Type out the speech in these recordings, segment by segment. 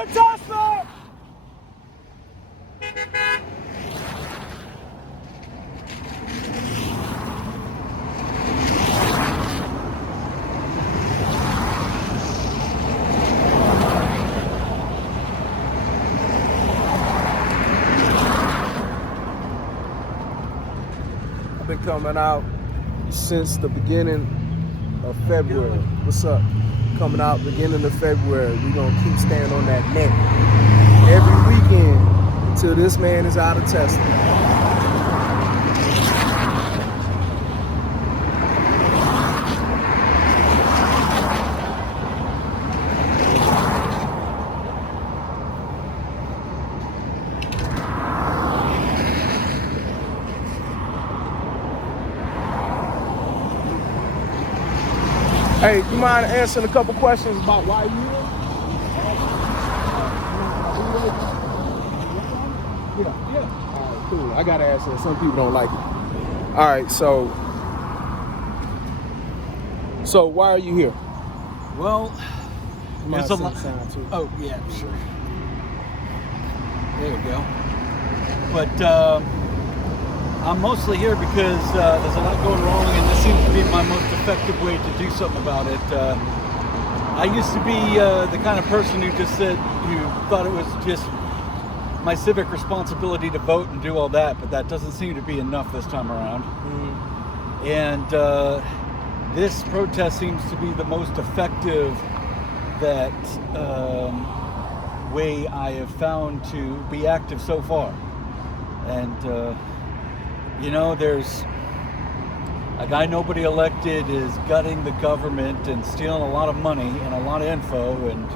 Elon Tesla! I've been coming out since the beginning of February. What's up? Coming out beginning of February. We're gonna keep staying on that neck every weekend until this man is out of Tesla. Hey, you mind answering a couple questions about why you here? Yeah. All right, cool. I gotta answer that. Some people don't like it. All right, so why are you here? Well, there's a lot. Too. Oh yeah, sure. There you go. But I'm mostly here because there's a lot going wrong, and this seems to be my most effective way to do something about it. I used to be the kind of person who thought it was just my civic responsibility to vote and do all that, but that doesn't seem to be enough this time around. Mm-hmm. And this protest seems to be the most effective way I have found to be active so far. And there's a guy nobody elected is gutting the government and stealing a lot of money and a lot of info, and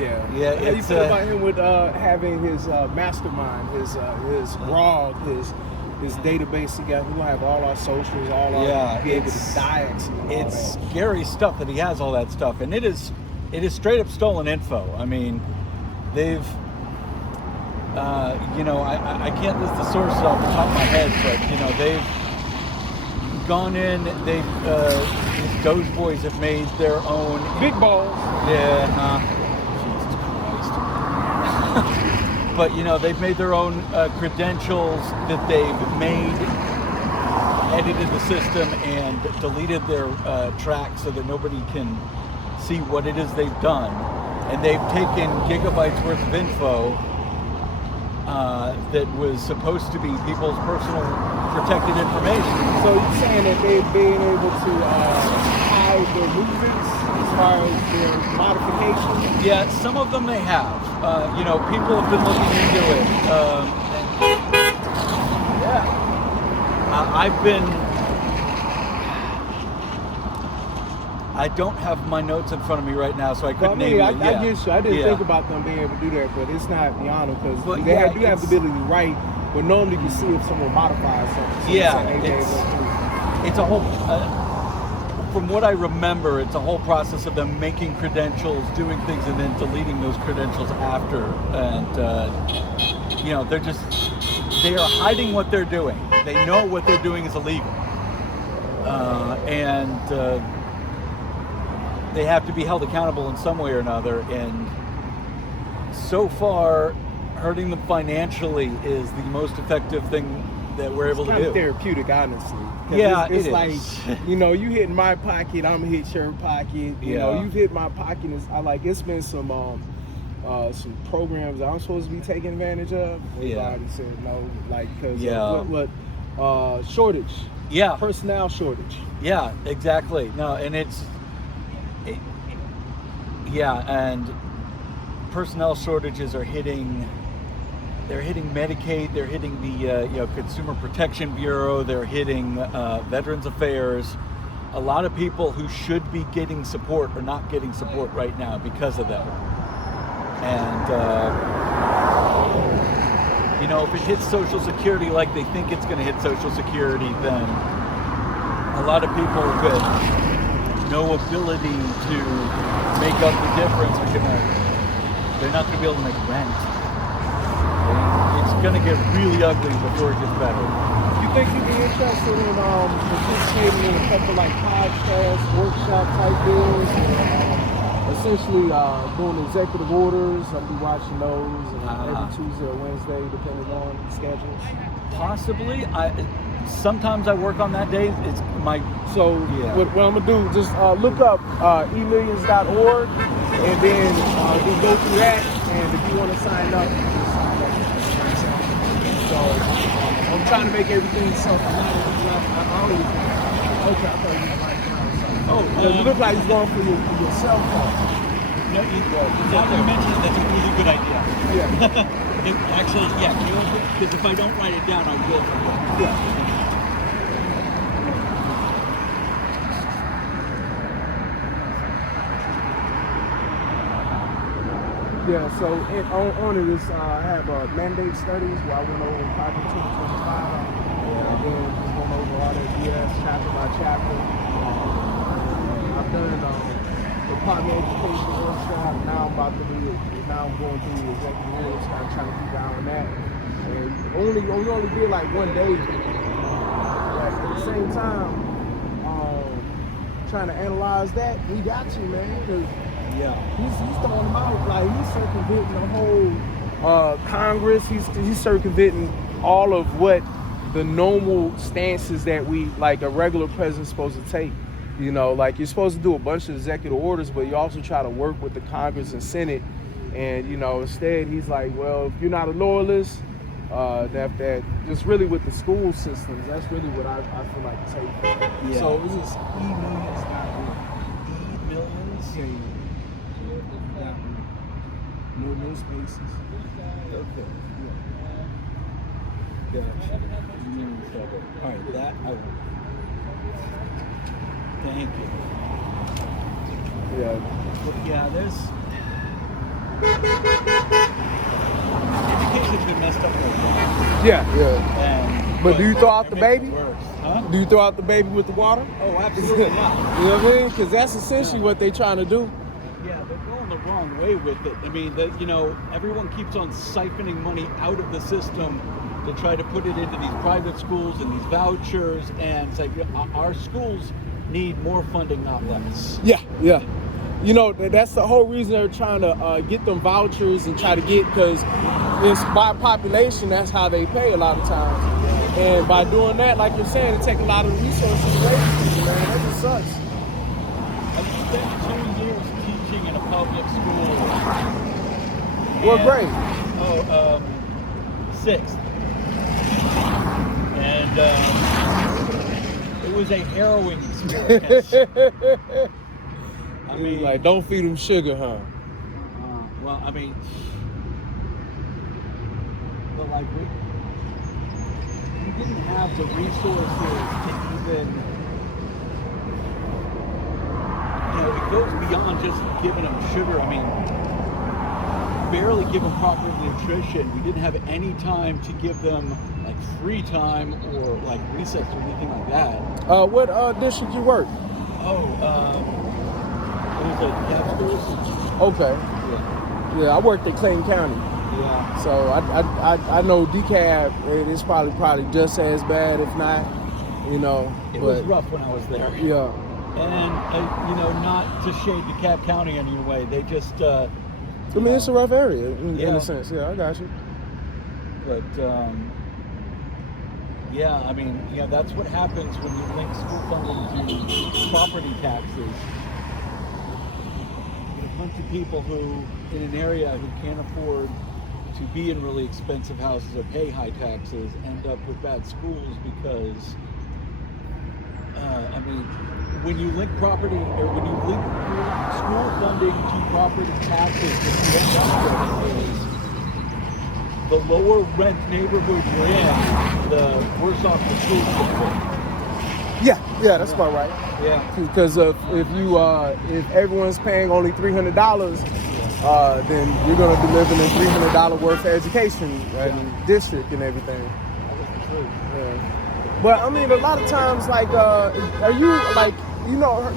yeah. How do you feel about him with having his mastermind, his blog, his database? He gonna have all our socials, all our be able to diets. It's scary stuff that he has all that stuff, and it is straight up stolen info. I mean, they've. I can't list the sources off the top of my head, but they've gone in. These Doge boys have made their own big balls. Yeah, Jesus Christ. But they've made their own credentials that they've made, edited the system, and deleted their tracks so that nobody can see what it is they've done. And they've taken gigabytes worth of info. That was supposed to be people's personal protected information. So you're saying that they've been able to hide their movements as far as their modifications? Yeah, some of them they have. People have been looking into it. I don't have my notes in front of me right now, so I couldn't name it. I get you. I didn't think about them being able to do that, but it's not beyond them because they do have the ability to write, but normally you can see if someone modifies something. So it's a whole. From what I remember, it's a whole process of them making credentials, doing things, and then deleting those credentials after. And they are hiding what they're doing. They know what they're doing is illegal, and they have to be held accountable in some way or another. And so far, hurting them financially is the most effective thing that we're able to do. It's kind of therapeutic, honestly. Yeah, it's like, you hitting my pocket, I'm gonna hit your pocket. You've hit my pocket. It's been some programs I'm supposed to be taking advantage of. Everybody said no, because shortage. Yeah, personnel shortage. Yeah, exactly. No, and and personnel shortages are hitting. They're hitting Medicaid. They're hitting the Consumer Protection Bureau. They're hitting Veterans Affairs. A lot of people who should be getting support are not getting support right now because of that. And if it hits Social Security like they think it's going to hit Social Security, then a lot of people with no ability to make up the difference they're not going to be able to make rent. It's going to get really ugly before it gets better. You think you'd be interested in participating in a couple like podcast workshop type deals, essentially doing executive orders. I'll be watching those Ah. every Tuesday or Wednesday, depending on schedules. Possibly. Sometimes I work on that day. It's my So Yeah. what I'm gonna do, just look up emillions.org, and then just go through that. And if you want to sign up, just sign up. So I'm trying to make everything self-reliant. Okay, I thought you were right now. Oh, Because you look like you're going for your cell phone. no, now that you mentioned it, that's a really good idea. Yeah. Actually, yeah, because if I don't write it down, I will forget. Yeah. Yeah, so on it is I have mandate studies where I went over Project 2025, and then just going over all that BS chapter by chapter. I've done department education workshop. Now I'm about to do it. Now I'm going through the executive orders, kind of trying to keep an eye on that. And we only did like 1 day, but at the same time, trying to analyze that, we got you, man, because. Yeah. He's throwing them out, like he's circumventing the whole Congress. He's circumventing all of what the normal stances that we, like a regular president's supposed to take. You know, like you're supposed to do a bunch of executive orders, but you also try to work with the Congress and Senate. And, you know, instead he's like, well, if you're not a loyalist, that just really with the school systems, that's really what I feel like take. Yeah. So this is emillions. E-millions? No spaces. Okay. Yeah. Gotcha. All right, that I will. Thank you. Yeah. Yeah, there's education's been messed up right now. Yeah. But do you throw out the baby? Huh? Do you throw out the baby with the water? Oh, absolutely not. You know what I mean? Because that's essentially what they're trying to do. Yeah, they're going the wrong way with it. I mean, everyone keeps on siphoning money out of the system to try to put it into these private schools and these vouchers, and it's like our schools need more funding, not less. Yeah. You know, that's the whole reason they're trying to get them vouchers and try to get, because it's by population, that's how they pay a lot of times. And by doing that, like you're saying, it takes a lot of resources away from people, man. That just sucks. I spent 2 years teaching in a public school. What grade? Oh, 6th. And it was a harrowing experience. I mean, like, don't feed them sugar, huh? Well, I mean, but like we didn't have the resources to even, it goes beyond just giving them sugar. I mean, barely give them proper nutrition. We didn't have any time to give them like free time or like recess or anything like that. What district you work? It was a Deb schools. Okay. Yeah, I worked at Clayton County. Yeah. So I know DeKalb, it's probably just as bad, if not, It was rough when I was there. Yeah. And not to shade DeKalb County in any way, they just. I mean, it's a rough area in a sense. Yeah, I got you. But that's what happens when you link school funding to property taxes. You get a bunch of people who, in an area who can't afford to be in really expensive houses or pay high taxes, end up with bad schools because, when you link property, or when you link school funding to property taxes, what you end up with is the lower rent neighborhood you're in, the worse off the school district. Yeah, that's about right. Yeah. Because if everyone's paying only $300, then you're going to be living in $300 worth of education and district and everything. Yeah. But I mean, a lot of times, like, are you like, you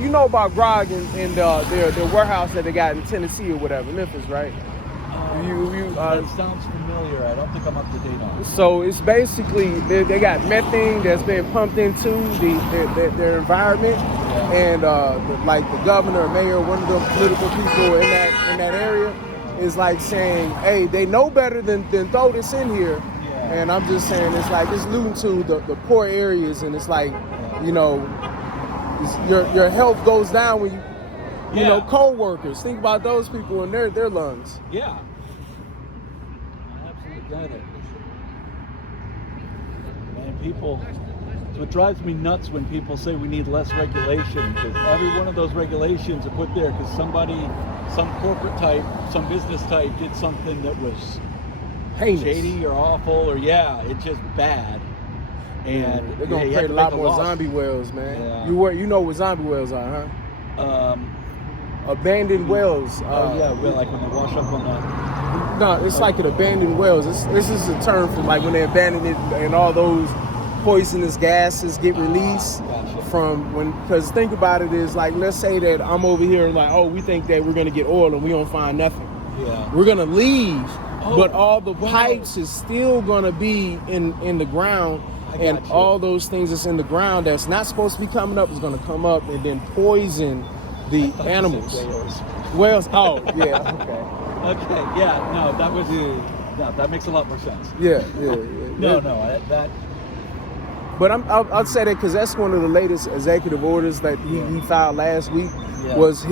know about Grog and their warehouse that they got in Tennessee or whatever, Memphis, right? That sounds familiar. I don't think I'm up to date on it. So it's basically they got methane that's been pumped into their environment, and like the governor or mayor, one of the political people in that area, is like saying, hey, they know better than throw this in here. And I'm just saying it's like it's alluding to the poor areas, and it's like, you know, your health goes down when you know, coal workers. Think about those people and their lungs. Yeah. I absolutely get it. Man, people, so it drives me nuts when people say we need less regulation, because every one of those regulations are put there because somebody, some corporate type, some business type did something that was heinous, shady or awful, or it's just bad. And they're gonna create a lot more zombie wells, man. Yeah. You know what zombie wells are, huh? Abandoned wells. Like when they wash up on that. No, it's like an abandoned wells. This is a term for like when they abandon it and all those poisonous gases get released from when. Because think about it, is like, let's say that I'm over here and like, oh, we think that we're gonna get oil and we don't find nothing. Yeah. We're gonna leave, but all the pipes is still gonna be in the ground. And all those things that's in the ground that's not supposed to be coming up is going to come up and then poison the animals. Whales. Oh, yeah. Okay. Okay. Yeah. No, that was. No, that makes a lot more sense. Yeah. That. But I'll say that because that's one of the latest executive orders that he filed last week. Yeah. Was to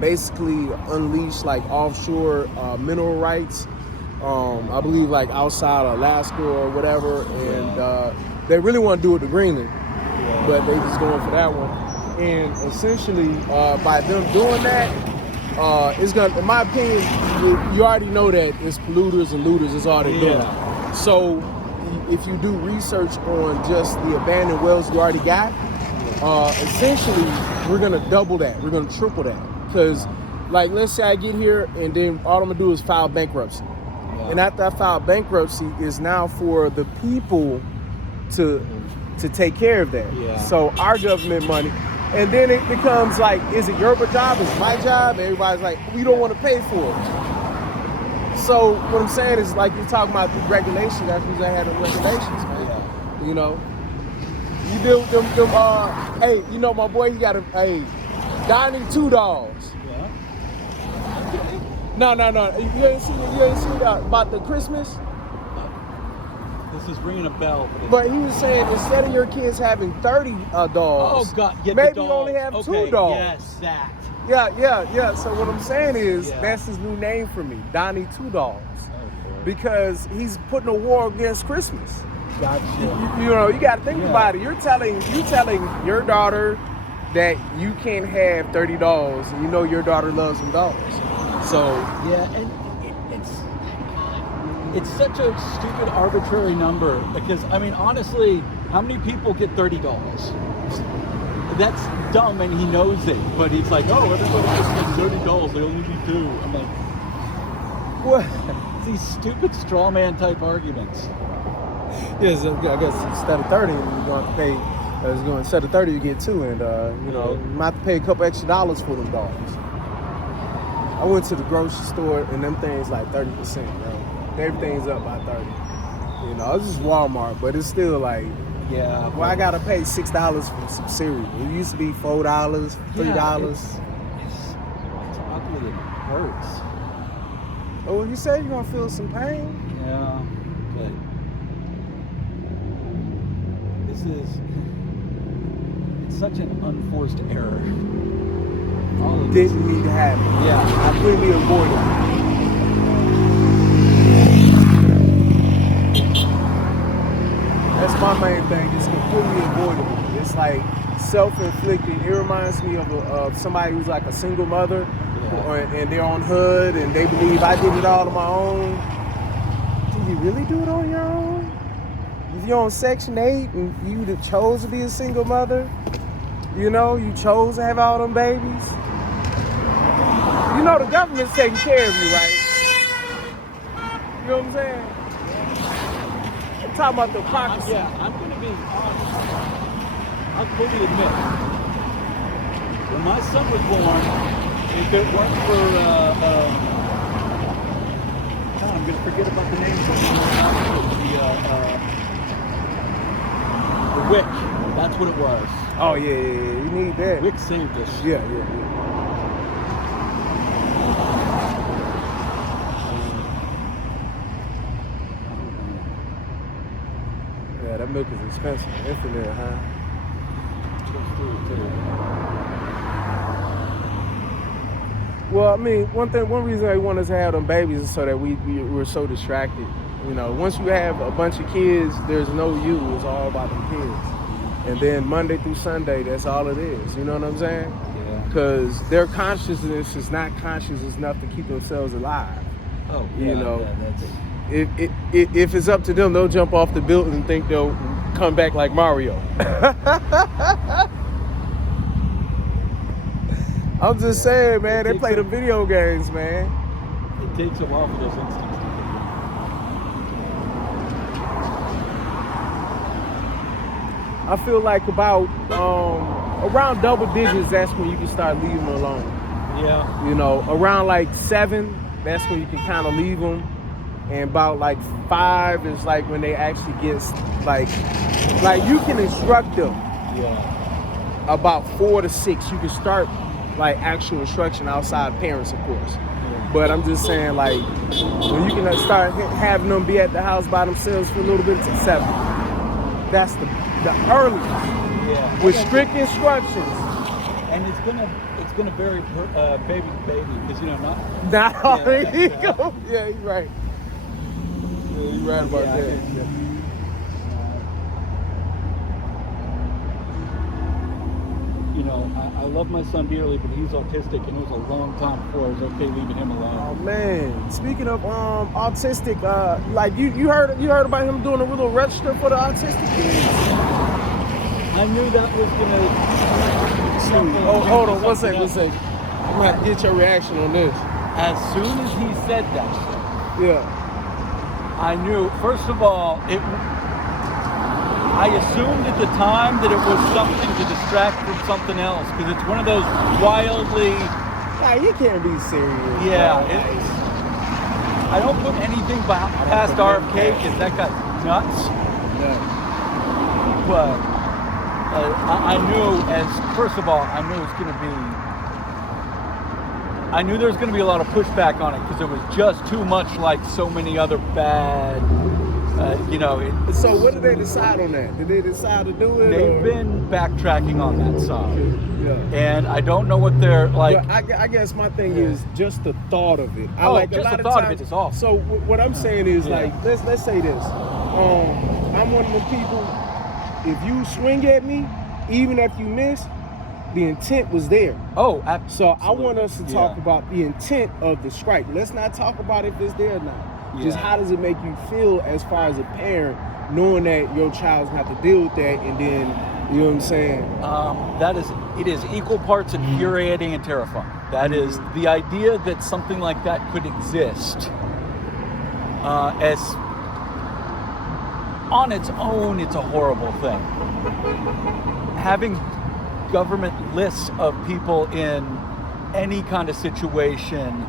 basically unleash like offshore mineral rights. I believe like outside of Alaska or whatever, and they really want to do it to Greenland, but they just going for that one. And essentially, by them doing that, it's gonna, in my opinion, you already know that it's polluters and looters is all they're doing. So if you do research on just the abandoned wells you already got, essentially we're gonna double that, we're gonna triple that, because like let's say I get here and then all I'm gonna do is file bankruptcy. And after I file bankruptcy, is now for the people to take care of that. Yeah. So our government money, and then it becomes like, is it your job? Is it my job? Everybody's like, we don't want to pay for it. So what I'm saying is, like, you're talking about the regulations. That's who's that had the regulations, man. Yeah. You know, you do them. Hey, you know, my boy, he got Donnie $2. Yeah. No. You ain't seen about the Christmas? This is ringing a bell. But he was saying, instead of your kids having 30 dogs, oh God, maybe you only have 2 dogs. Yes, that. Yeah. So what I'm saying is, that's his new name for me, Donnie $2, because he's putting a war against Christmas. Gotcha. You know, you got to think about it. You're telling your daughter that you can't have 30 dogs, and you know your daughter loves them dogs. So and it's such a stupid, arbitrary number, because I mean, honestly, how many people get $30? That's dumb, and he knows it. But he's like, oh, everybody just gets $30. They only need 2. I'm like, what? These stupid straw man type arguments. Yes, I guess instead of 30, you're going to pay. Instead of 30, you get 2, and you know, you might have to pay a couple extra dollars for them dogs. I went to the grocery store and them things like 30%, yo. Everything's up by 30. You know, it's just Walmart, but it's still like, well, I gotta pay $6 for some cereal. It used to be $4, $3. It's ugly. It hurts. Oh, you say you're gonna feel some pain? Yeah, but it's such an unforced error. Didn't need to happen. Yeah, completely avoidable. That's my main thing. It's completely avoidable. It's like self-inflicted. It reminds me of somebody who's like a single mother, and they're on HUD, and they believe I did it all on my own. Did you really do it on your own? If you're on Section 8 and you chose to be a single mother, you know, you chose to have all them babies. You know the government's taking care of you, right? You know what I'm saying? I'm talking about the hypocrisy. I'm going to be honest. I'll fully admit, when my son was born, If it weren't for, God, I'm gonna forget about the name of the wick. That's what it was. Oh yeah. You need that. Wick saved us. Yeah. Yeah, that milk is expensive. Infinite, huh? Well, I mean, one reason they want us to have them babies is so that we're so distracted. You know, once you have a bunch of kids, there's no you. It's all about them kids. And then Monday through Sunday, that's all it is. You know what I'm saying? Yeah. Because their consciousness is not conscious enough to keep themselves alive. Oh, yeah. You know, Yeah, if it's up to them, they'll jump off the building and think they'll come back like Mario. I'm just saying, man, they play the video games, man. It takes a while for those instincts to kick in. I feel like about around double digits, that's when you can start leaving them alone. Yeah. You know, around like 7, that's when you can kind of leave them. And about like 5 is like when they actually get like you can instruct them. Yeah. About 4 to 6, you can start like actual instruction outside parents, of course. Yeah. But I'm just saying, like, when you can start having them be at the house by themselves for a little bit to 7. That's the earliest. Yeah. With strict instructions. And it's gonna vary baby to baby, because Yeah, you're right. Yeah, you're right about that. You know, I love my son dearly, but he's autistic, and it was a long time before I was okay leaving him alone. Oh man! Speaking of autistic, like you heard about him doing a little register for the autistic kids? I knew that was gonna. Oh, hold on, one second. I'm gonna have to get your reaction on this. As soon as he said that, Yeah. I knew. First of all, I assumed at the time that it was something to distract from something else, because it's one of those wildly. Yeah, you can't be serious. Yeah, I don't put anything past RFK, because that guy's nuts. No. But I knew, first of all, I knew it was going to be. I knew there was going to be a lot of pushback on it, because it was just too much like so many other bad. So what did they decide on that? Did they decide to do it? They've been backtracking on that side. Yeah. And I don't know what they're like. Yeah, I guess my thing is just the thought of it. Just the thought of it is awesome. So what I'm saying is like, let's say this. I'm one of the people, if you swing at me, even if you miss, the intent was there. Oh, absolutely. So I want us to talk about the intent of the strike. Let's not talk about if it's there or not. Just how does it make you feel as far as a parent, knowing that your child's gonna have to deal with that, and then, you know what I'm saying? It is equal parts infuriating and terrifying. That is the idea that something like that could exist. As on its own, it's a horrible thing. Having government lists of people in any kind of situation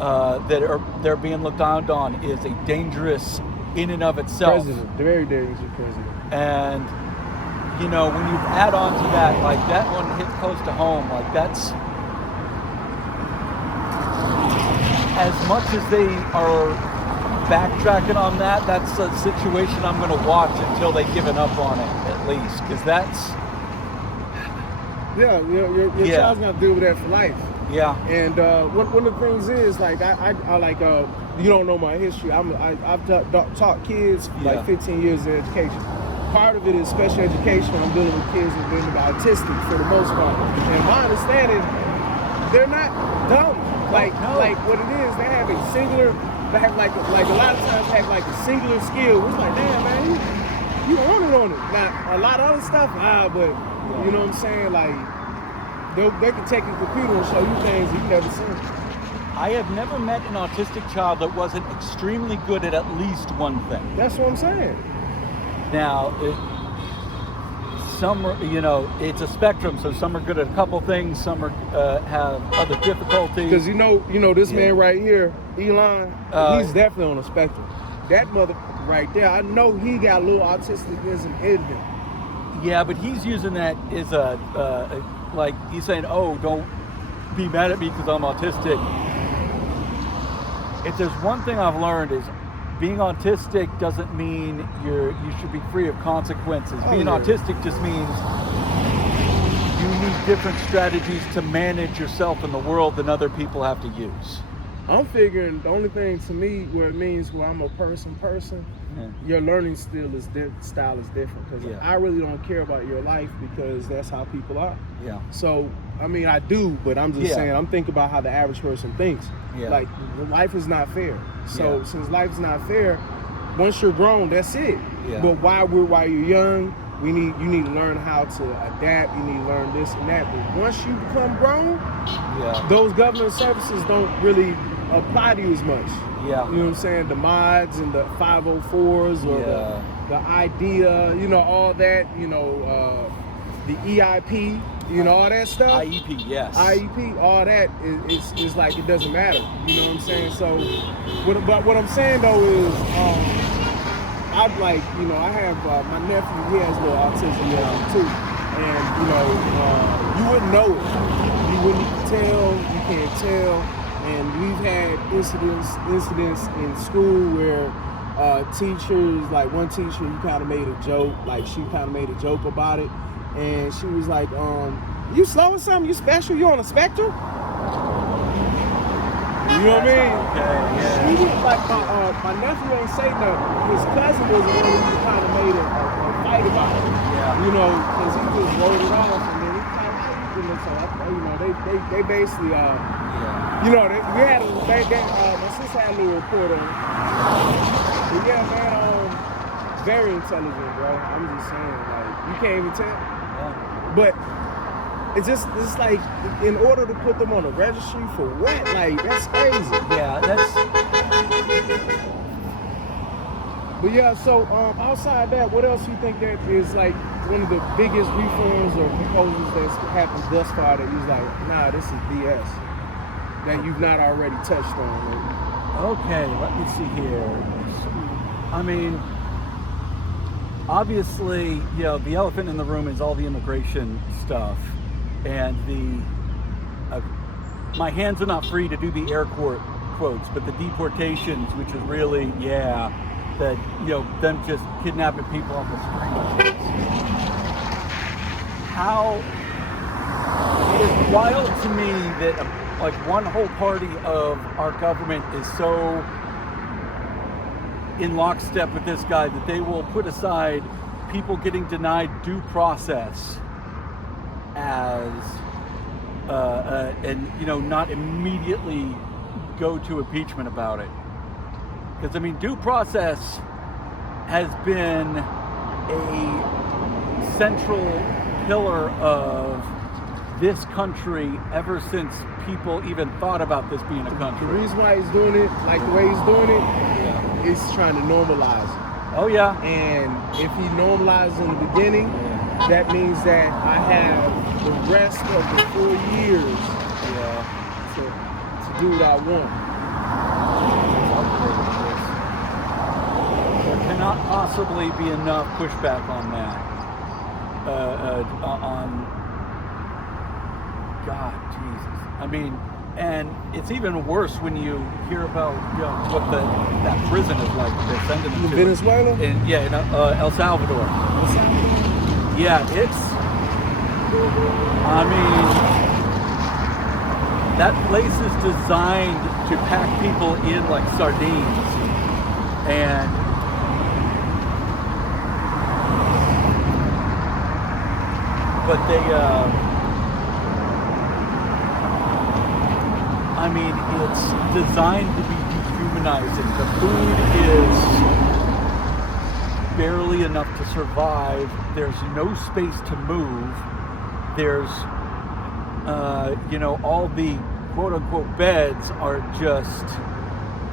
that they're being looked down on is a dangerous in and of itself. President, the very dangerous president. And you know, when you add on to that, like that one hit close to home, like that's as much as they are backtracking on that, that's a situation I'm going to watch until they give it up on it, at least, because that's your child's gonna deal with that for life. Yeah. And one of the things is, like, I like, you don't know my history. I've taught kids like 15 years of education. Part of it is special education. I'm dealing with kids who are dealing with autistic for the most part. And my understanding, they're not dumb. Like what it is, they have a singular. They have like a lot of times they have like a singular skill. It's like, damn man, you on it. Not a lot of other stuff, but you know what I'm saying, like. They can take a computer and show you things you've never seen. I have never met an autistic child that wasn't extremely good at least one thing. That's what I'm saying. Now, some are, it's a spectrum. So some are good at a couple things, some are have other difficulties. Because this man right here, Elon, he's definitely on a spectrum. That mother right there, I know he got a little autisticism in him. Yeah, but he's using that as like he's saying, "Oh, don't be mad at me because I'm autistic." If there's one thing I've learned is being autistic doesn't mean you should be free of consequences. Being autistic just means you need different strategies to manage yourself in the world than other people have to use. I'm figuring the only thing to me where it means where I'm a person, your learning style is different. Because I really don't care about your life because that's how people are. Yeah. So, I mean, I do, but I'm just saying, I'm thinking about how the average person thinks. Yeah. Like, life is not fair. So, since life is not fair, once you're grown, that's it. Yeah. But while you're young, you need to learn how to adapt. You need to learn this and that. But once you become grown, those government services don't really apply to you as much. Yeah. You know what I'm saying? The mods and the 504s or the idea, all that, the EIP, all that stuff. IEP, yes. IEP, all that is like it doesn't matter. You know what I'm saying? So, what I'm saying though is, I'd like, I have my nephew. He has a little autism too, and you wouldn't know it. You wouldn't tell. You can't tell. And we've had incidents in school where teachers, like one teacher, he kind of made a joke. Like she kind of made a joke about it, and she was like, "You slow or something? You special? You on a spectrum?" You know what I mean? Okay, yeah. He didn't like my nephew ain't say nothing. His cousin was the one who kind of made a fight about it. Yeah. Because he just rolled it off, and then he kind of, so they basically my sister had a little report on it. But yeah, man, very intelligent, bro. I'm just saying, like, you can't even tell. Yeah. But it's like, in order to put them on the registry for what? Like, that's crazy. Yeah, that's... But yeah, so outside that, what else you think that is like one of the biggest reforms or proposals that's happened thus far that you're like, nah, this is BS, that you've not already touched on? Okay, let me see here. I mean, obviously, the elephant in the room is all the immigration stuff, and my hands are not free to do the air quotes, but the deportations, which is really, that, them just kidnapping people off the streets. How it is wild to me that like one whole party of our government is so in lockstep with this guy that they will put aside people getting denied due process as and not immediately go to impeachment about it. Because, I mean, due process has been a central pillar of this country ever since people even thought about this being a country. The reason why he's doing it, like the way he's doing it, is trying to normalize it. Oh, yeah. And if he normalized in the beginning, that means that I have the rest of the 4 years to do what I want. There cannot possibly be enough pushback on that. God, Jesus. I mean, and it's even worse when you hear about what that prison is like that they're sending them to. Venezuela? In El Salvador. Yeah, I mean, that place is designed to pack people in like sardines. And but they I mean, it's designed to be dehumanizing. The food is barely enough to survive. There's no space to move. There's, all the quote-unquote beds are just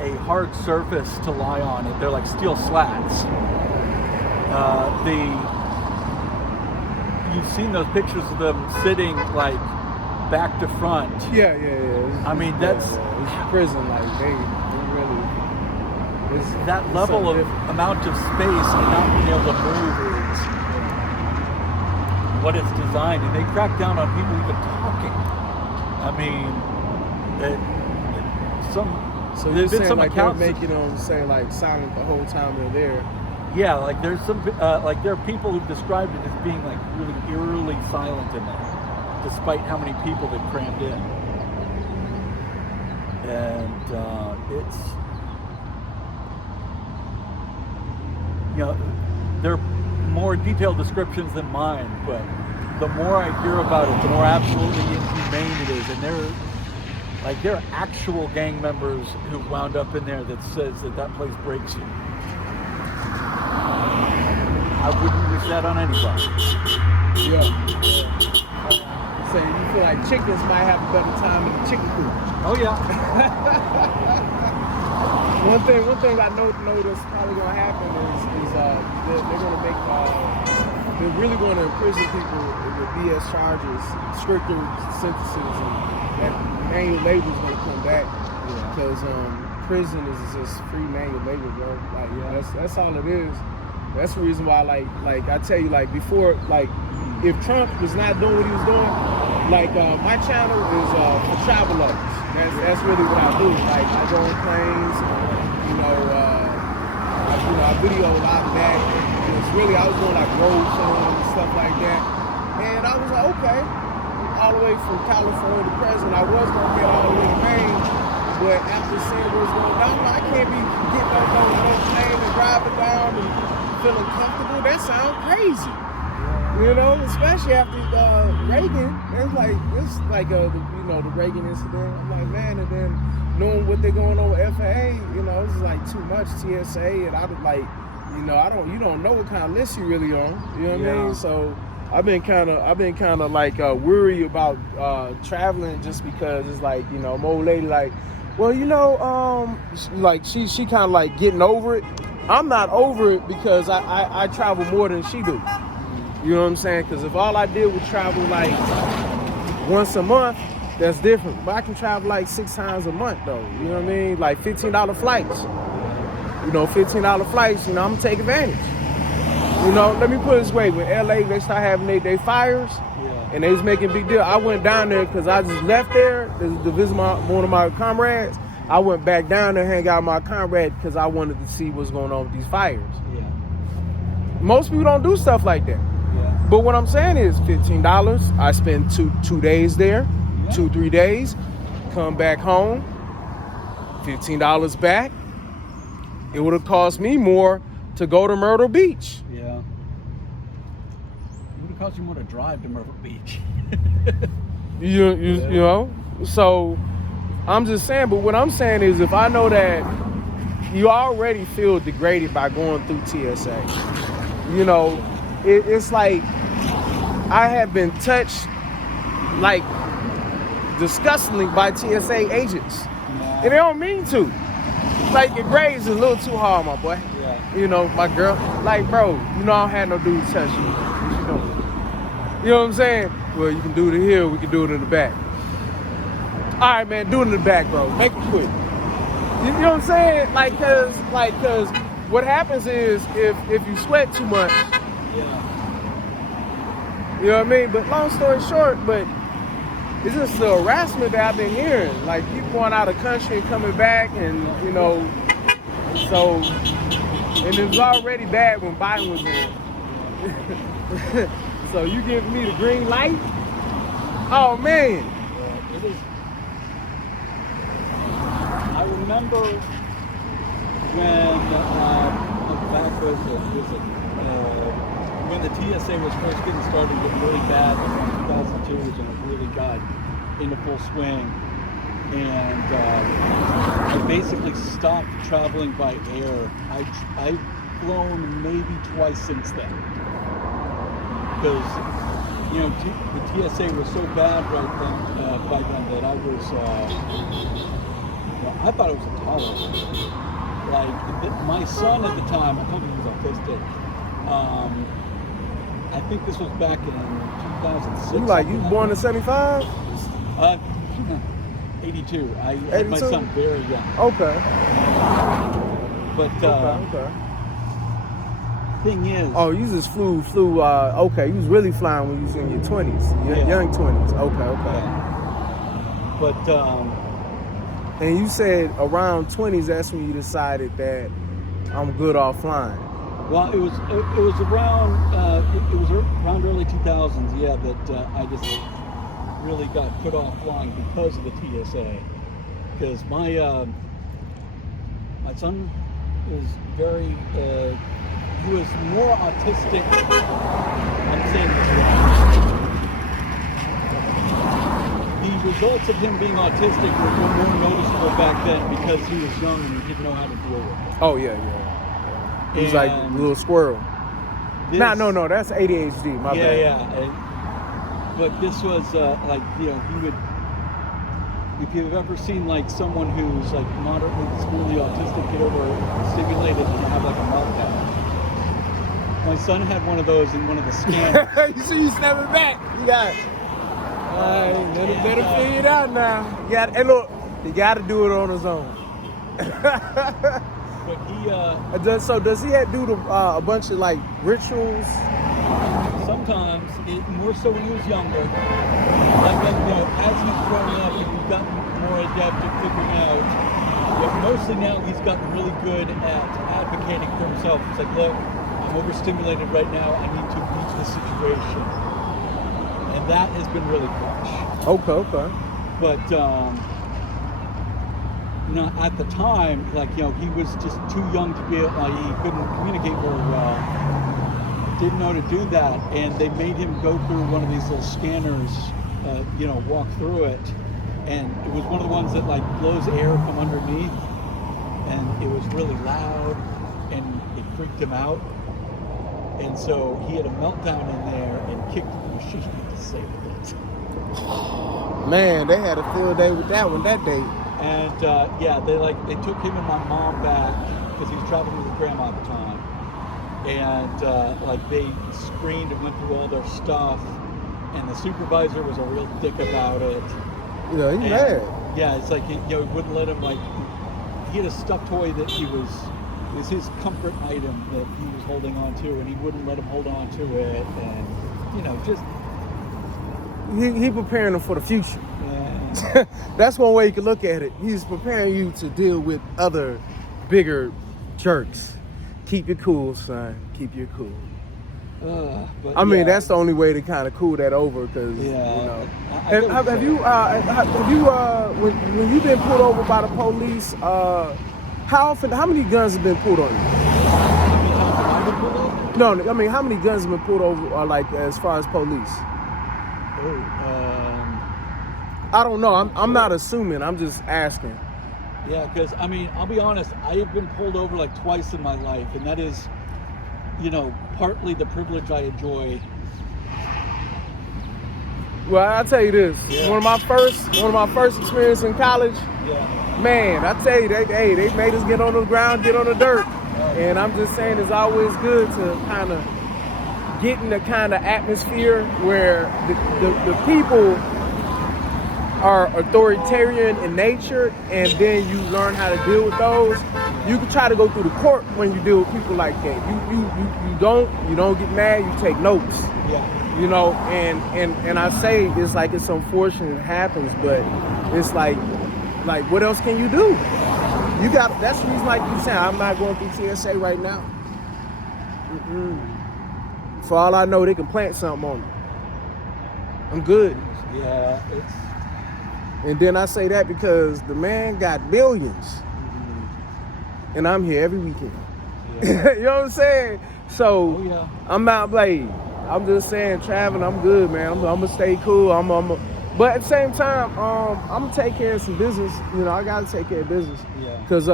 a hard surface to lie on. They're like steel slats. you've seen those pictures of them sitting like back to front. Yeah. I mean, that's it's prison. Like they really. That level of amount of space and not being able to move is what it's designed, and they crack down on people even talking. I mean, So you're saying some like they're accounts making them say like silent the whole time they're there. Yeah, like there's some like there are people who've described it as being like really eerily silent in there, despite how many people they've crammed in, and it's. You know, they're more detailed descriptions than mine, but the more I hear about it, the more absolutely inhumane it is. And there are actual gang members who wound up in there that says that place breaks you. I wouldn't wish that on anybody. Yeah. So you feel like chickens might have a better time in the chicken coop. Oh yeah. One thing I know that's probably gonna happen is they're gonna make they're really gonna imprison people with BS charges, stricter sentences, and manual labor is gonna come back because prison is just free manual labor, bro. Like that's all it is. That's the reason why like I tell you like before like if Trump was not doing what he was doing, like my channel is for travel lovers. That's really what I do. Like I go on planes. I video a lot of that. And it's really, I was doing like road films and stuff like that. And I was like, okay, all the way from California to present. I was going to get all the way to Maine, but after seeing what's going down, I can't be getting on no plane and driving down and feeling comfortable. That sounds crazy. You know, especially after Reagan. It's like the Reagan incident. I'm like, man, and then knowing what they're going on with FAA, it's like too much TSA, and I was like, you don't know what kind of list you really on. You know what I mean? So I've been kind of like worried about traveling just because it's like, my old lady like, well, like she kind of like getting over it. I'm not over it because I travel more than she do. You know what I'm saying? Because if all I did was travel like once a month, that's different. But I can travel like 6 times a month though. You know what I mean? Like $15 flights. $15 flights, I'm gonna take advantage. Let me put it this way, when LA, they start having they fires, and they was making a big deal. I went down there because I just left there to visit one of my comrades. I went back down there, hang out with my comrade because I wanted to see what's going on with these fires. Yeah. Most people don't do stuff like that. Yeah. But what I'm saying is $15, I spend two days there, 2-3 days, come back home, $15 back. It would have cost me more to go to Myrtle Beach. Yeah. It would have cost you more to drive to Myrtle Beach. you know? So I'm just saying, but what I'm saying is if I know that you already feel degraded by going through TSA, it's like I have been touched like disgustingly by TSA agents. And they don't mean to. Like your grades is a little too hard, my boy. Yeah. My girl. Like, bro, I don't have no dude touch you. You know what I'm saying? Well, you can do it here, we can do it in the back. All right, man, do it in the back, bro. Make it quick. You know what I'm saying? Cause what happens is if you sweat too much, you know what I mean? But long story short, it's just the harassment that I've been hearing. Like people going out of the country and coming back, and so, and it was already bad when Biden was in. So you giving me the green light? Oh man. It is. I remember when when the TSA was first getting started, getting really bad around 2002, and it really got into full swing. And I basically stopped traveling by air. I've flown maybe twice since then. Because, the TSA was so bad by then that I was, I thought it was intolerable. Like, my son at the time, I told him he was autistic. I think this was back in 2006. You like, you born in 75? 82. I had my 82? son very young. Okay. But Okay. thing is, Oh, you just flew, okay, you was really flying when you was in your 20s, Yeah. young 20s. Okay. yeah. But And you said around 20s, that's when you decided that I'm good off flying. well, it was around early 2000s, yeah, that I just really got put off flying because of the TSA. Because my son was very he was more autistic. I'm saying this wrong. The results of him being autistic were more noticeable back then because he was young and he didn't know how to deal with it. Oh, yeah. He was like a And little squirrel. this- No, that's ADHD, my bad. Yeah. But this was like, he would, if you've ever seen like someone who's like moderately severely autistic get overstimulated and have like a meltdown. My son had one of those in one of the scanners. You see, you stepping back. You got it. Let him figure it out now. And look, he got to do it on his own. But he, So does he have to do a bunch of like rituals? sometimes, more so when he was younger, like as he's grown up and he's gotten more adept at figuring out, but mostly now he's gotten really good at advocating for himself. It's like, look, I'm overstimulated right now, I need to reach the situation. And that has been really clutch. Okay. But, at the time, he was just too young to be, he couldn't communicate very well. Didn't know to do that, and they made him go through one of these little scanners, walk through it, and it was one of the ones that like blows air from underneath, and it was really loud, and it freaked him out, and so he had a meltdown in there and kicked the machine to disabled it. Man, they had a field day with that one that day. And they took him and my mom back because he was traveling with his grandma at the time. And they screened and went through all their stuff, and the supervisor was a real dick about it. Yeah, he's mad. Yeah, it's like he wouldn't let him he had a stuffed toy that it was his comfort item that he was holding on to, and he wouldn't let him hold on to it, and just He preparing him for the future. yeah. That's one way you can look at it. He's preparing you to deal with other bigger jerks. Keep your cool, son. Keep your cool. But I mean, yeah. that's the only way to kind of cool that over, because Yeah, And have you when you've been pulled over by the police? How many guns have been pulled on you? No, I mean, how many guns have been pulled over? Like as far as police? I don't know. I'm not assuming. I'm just asking. Yeah, because I'll be honest, I have been pulled over like twice in my life, and that is, partly the privilege I enjoy. Well, I'll tell you this. Yeah. One of my first experience in college, Yeah. man, I tell you, they made us get on the ground, get on the dirt. And I'm just saying, it's always good to kind of get in the kind of atmosphere where the people are authoritarian in nature, and then you learn how to deal with those. You can try to go through the court when you deal with people like that. You don't get mad, you take notes. Yeah. And I say it's unfortunate it happens, but it's like what else can you do? That's the reason, like you said, I'm not going through TSA right now. For all I know, they can plant something on me. I'm good. Yeah, And then I say that because the man got billions, and I'm here every weekend. Yeah. You know what I'm saying? So yeah. I'm not playing. I'm just saying, traveling, I'm good, man. I'm gonna stay cool. But at the same time, I'm gonna take care of some business. I gotta take care of business. Yeah. Cause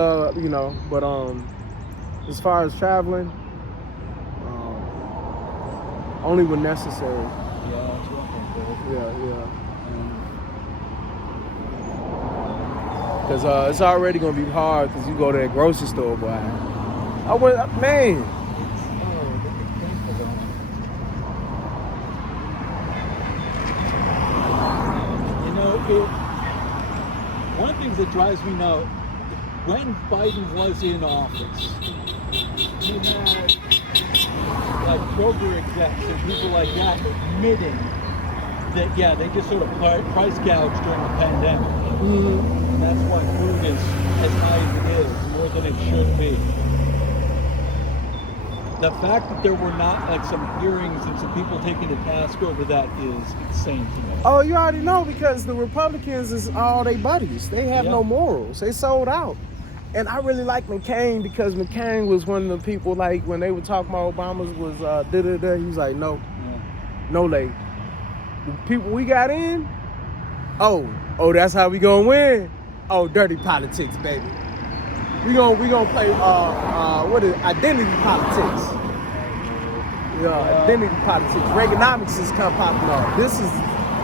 but as far as traveling, only when necessary. Yeah, that's what Yeah. Cause it's already gonna be hard, cause you go to that grocery store, boy. one of the things that drives me nuts, when Biden was in office, he had like Kroger execs and people like that admitting that, yeah, they just sort of price gouged during the pandemic. And that's why food is as high as it is, more than it should be. The fact that there were not like some hearings and some people taking to task over that is insane to me. Oh, you already know, because the Republicans is all they buddies. They have no morals. They sold out. And I really like McCain, because McCain was one of the people, like, when they were talking about Obama's was he was like, no, no lady. The people we got in, oh, that's how we gonna win. Oh, dirty politics, baby. We gonna play what is identity politics? Identity politics. Reaganomics is kind of popping off. This is,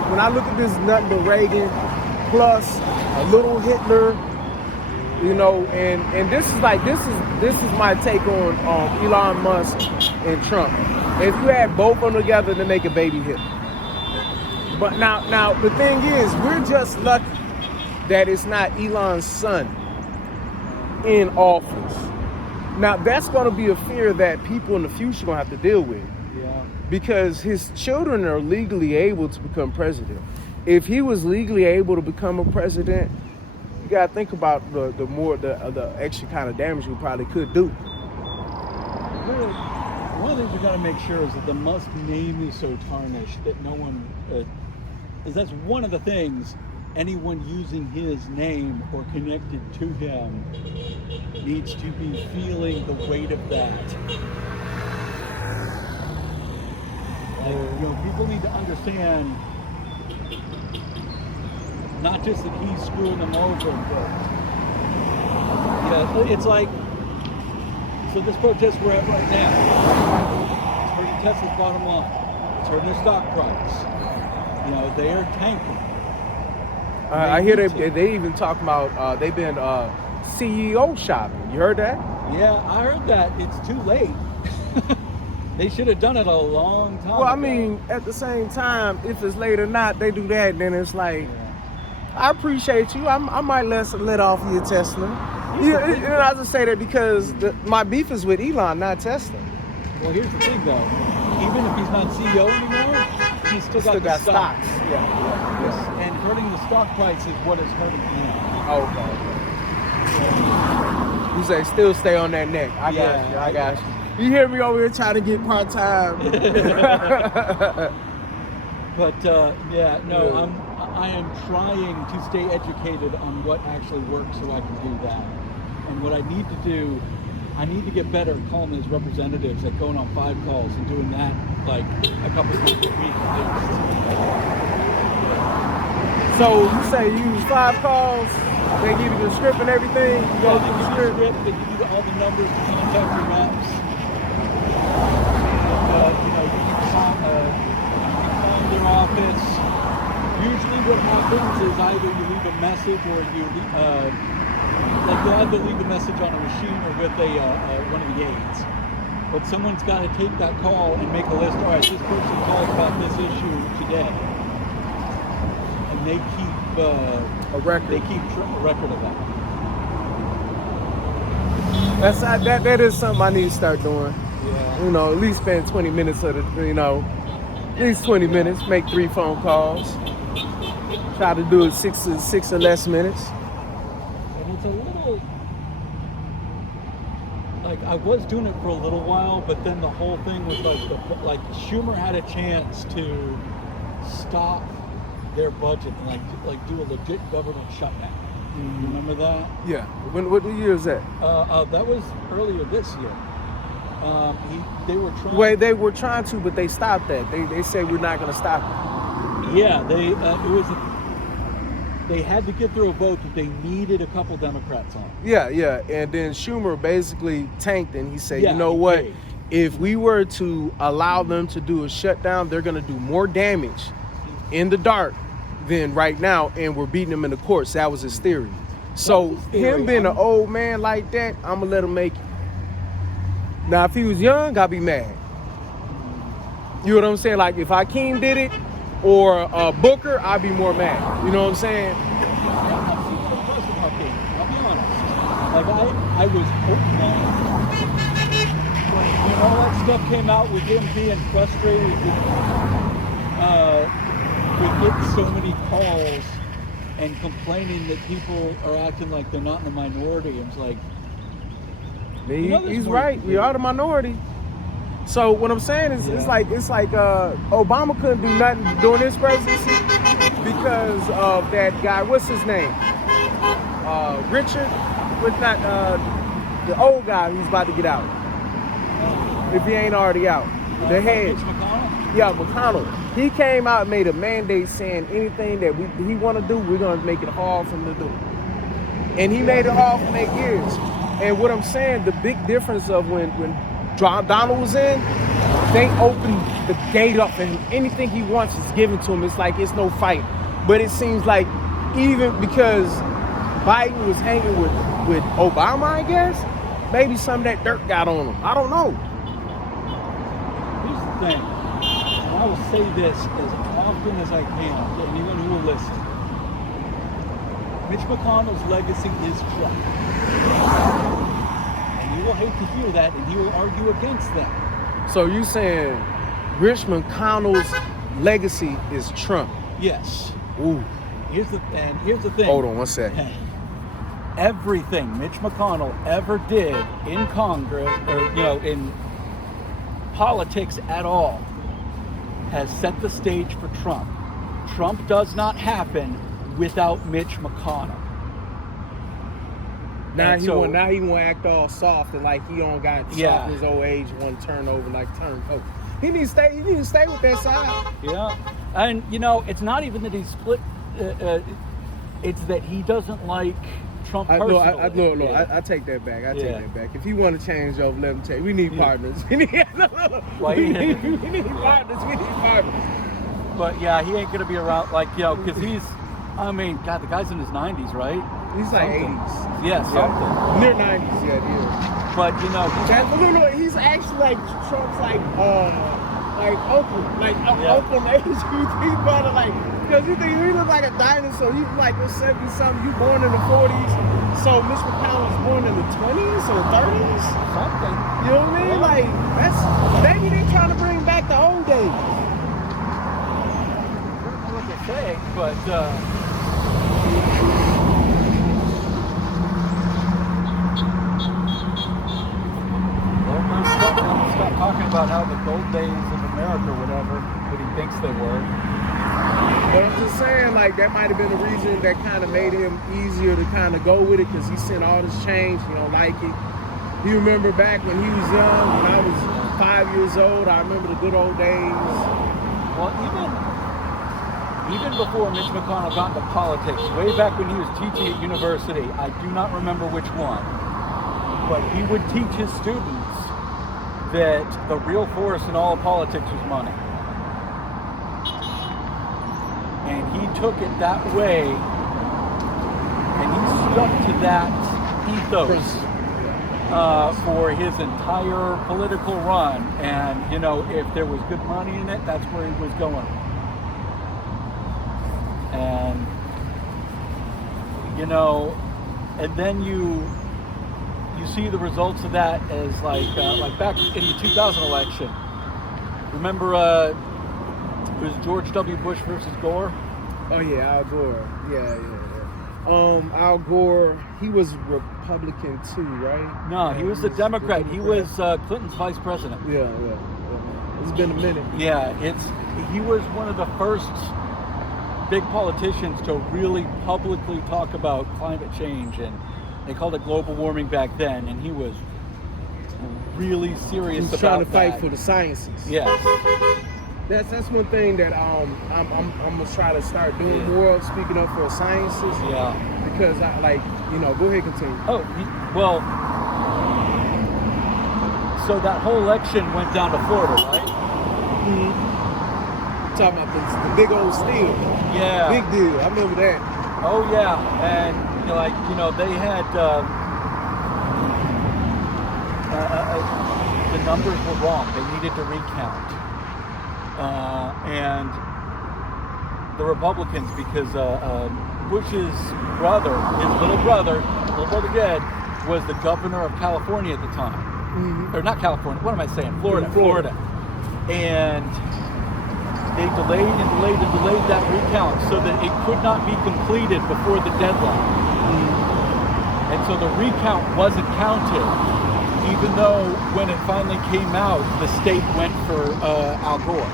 when I look at this, nothing but Reagan plus a little Hitler, you know, and this is my take on Elon Musk and Trump. If you add both of them together, then make a baby Hitler. But now the thing is, we're just lucky that it's not Elon's son in office. Now that's going to be a fear that people in the future going to have to deal with. Yeah. Because his children are legally able to become president. If he was legally able to become a president, you got to think about the extra kind of damage we probably could do. One of the things we got to make sure is that the Musk name is so tarnished that no one, that's one of the things. Anyone using his name or connected to him needs to be feeling the weight of that. Like, you know, people need to understand not just that he's screwing them over, but yeah, it's like, so this protest we're at right now, it's hurting Tesla's bottom line, it's hurting their stock price. You know, they are tanking. I hear they even talk about they've been CEO shopping. You heard that? Yeah, I heard that. It's too late. They should have done it a long time ago. I mean, at the same time, if it's late or not, they do that. Then it's like, I appreciate you. I might let off your Tesla. I just say that because my beef is with Elon, not Tesla. Well, here's the thing, though. Even if he's not CEO anymore, he's still got the stocks. Yeah. And hurting the stock price is what is hurting him. Okay. You say still stay on that neck. I got you. You hear me over here trying to get part-time. But I am trying to stay educated on what actually works so I can do that. And what I need to do, I need to get better at calling his representatives, like going on 5 calls and doing that like a couple times a week at least. So you say you use 5 calls, they give you the script and everything? They give you the script, they give you all the numbers to contact your reps. You can call their office. Usually what happens is either you leave a message or you'll either leave a message on a machine or with one of the aides. But someone's got to take that call and make a list. All right, this person called about this issue today. And they keep a record. They keep a record of that. That is something I need to start doing. Yeah. You know, at least spend 20 minutes of at least 20 minutes, make 3 phone calls. Try to do it 6 or less minutes. And it's a little, like, I was doing it for a little while, but then the whole thing was like Schumer had a chance to stop their budget and like do a legit government shutdown. You remember that? Yeah. What year is that? That was earlier this year. They were trying. Well, they were trying to, but they stopped that. They said we're not going to stop it. Yeah, they had to get through a vote that they needed a couple Democrats on. Yeah, and then Schumer basically tanked and he said, you know what? If we were to allow them to do a shutdown, they're going to do more damage in the dark than right now, and we're beating them in the courts. That was his theory. So him being an old man like that, I'm going to let him make it. Now, if he was young, I'd be mad. You know what I'm saying? Like, if Hakeem did it, or Booker, I'd be more mad. You know what I'm saying? I'm super impressed about him. I'll be honest. Like I was hoping when all that stuff came out with him being frustrated with getting so many calls and complaining that people are acting like they're not in the minority. I was like, He's right. We are the minority. So what I'm saying is, it's like Obama couldn't do nothing during his presidency because of that guy. What's his name? Richard, with that the old guy who's about to get out. If he ain't already out, the head. McConnell? Yeah, McConnell. He came out and made a mandate saying anything that he want to do, we're gonna make it hard for him to do. And he made it hard for 8 years. And what I'm saying, the big difference of when Donald was in, they opened the gate up and anything he wants is given to him. It's like it's no fight. But it seems like even because Biden was hanging with Obama, I guess, maybe some of that dirt got on him. I don't know. Here's the thing. And I will say this as often as I can to anyone who will listen. Mitch McConnell's legacy is Trump. And he will hate to hear that, and he will argue against that. So you saying Mitch McConnell's legacy is Trump? Yes. Ooh. Here's the thing. Hold on one second. Everything Mitch McConnell ever did in Congress, or in politics at all, has set the stage for Trump. Trump does not happen without Mitch McConnell. Now he want to act all soft and like he don't got soft in his old age, want to turn over like turn over. He needs to stay with that side. Yeah, and it's not even that he's split. It's that he doesn't like Trump personally. I take that back. I take that back. If you want to change over, let him change. We need partners. We need partners. We need partners. But yeah, he ain't gonna be around because he's. I mean, God, the guy's in his 90s, right? He's like 80s. Yeah, something. Near 90s, yeah. But he's actually like Trump's uncle, uncle age. He's about because you think he look like a dinosaur. He's like 70 something. You born in the 40s, so Mitch McConnell was born in the 20s or 30s. Something. You know what I mean? Like that's maybe they're trying to bring back the old days. What they say, but. Stop talking about how the gold days of America, whatever, that he thinks they were. But I'm just saying, that might have been the reason that kind of made him easier to kind of go with it, because he sent all this change. He don't like it. You remember back when he was young, when I was 5 years old, I remember the good old days. Well, even before Mitch McConnell got into politics, way back when he was teaching at university, I do not remember which one, but he would teach his students that the real force in all of politics was money. And he took it that way, and he stuck to that ethos for his entire political run. And, if there was good money in it, that's where he was going. And, and then you see the results of that as like back in the 2000 election. Remember, it was George W. Bush versus Gore? Oh yeah, Al Gore. Yeah. Al Gore, he was Republican too, right? No, he was the Democrat. He was Clinton's vice president. Yeah. It's been a minute. Yeah, he was one of the first big politicians to really publicly talk about climate change, and they called it global warming back then, and he was really serious about trying to fight that. for the sciences. Yes. That's one thing that I'm gonna try to start doing more of, speaking up for sciences. Yeah. Because go ahead, continue. Oh, well, so that whole election went down to Florida, right? Mm-hmm. Talking about the big old steal. Yeah. Big deal. I remember that. Oh yeah, and they had the numbers were wrong. They needed to recount, and the Republicans because Bush's brother, his little brother Jed, was the governor of California at the time. Or not California, what am I saying? Florida. And they delayed that recount so that it could not be completed before the deadline. And so the recount wasn't counted, even though when it finally came out, the state went for Al Gore.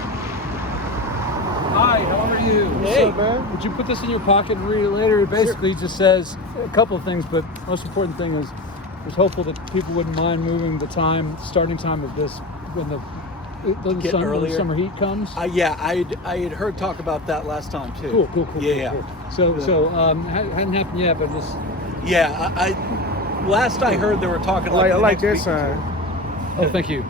Hi, how are you? What's up, man? Would you put this in your pocket and read it later? It basically just says a couple of things, but most important thing is I was hopeful that people wouldn't mind moving the starting time of this when the when the summer heat comes. Yeah, I had heard talk about that last time too. Cool. Yeah. Cool. So hadn't happened yet, but just yeah. Last I heard they were talking I like that week. sign. oh, thank you.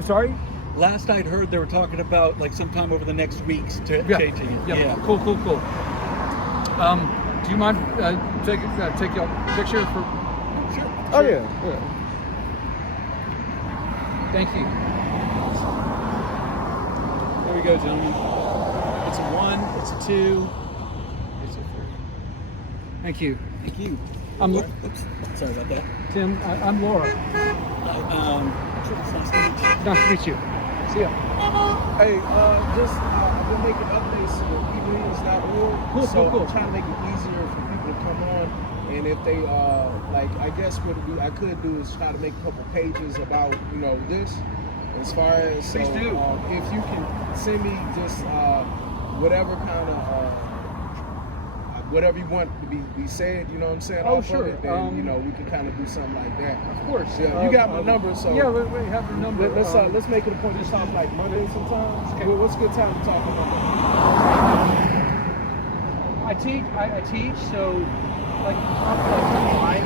Sorry. Last I'd heard they were talking about like sometime over the next weeks to changing it. Yeah. Cool. Do you mind take a picture for? Sure. Oh yeah. Thank you. There we go, gentlemen. It's a 1, it's a 2, it's a 3. Thank you. Thank you. Oops, sorry about that. Tim, I'm Laura. It's nice to meet you. Nice to meet you. See ya. Hey, I've been making updates to the evenings.org. Cool. I'm trying to make it easier for people to come on. And if they, I guess what I could do is try to make a couple pages about, this. As far as, Please do. If you can send me just whatever kind of, whatever you want to be said, you know what I'm saying? Oh, off sure. Of it, then, we can kind of do something like that. Of course. Yeah, you got my number, so. Yeah, we have your number. Let's make it a point to talk like Monday sometimes. Okay. What's a good time to talk about? I teach, so like probably 5.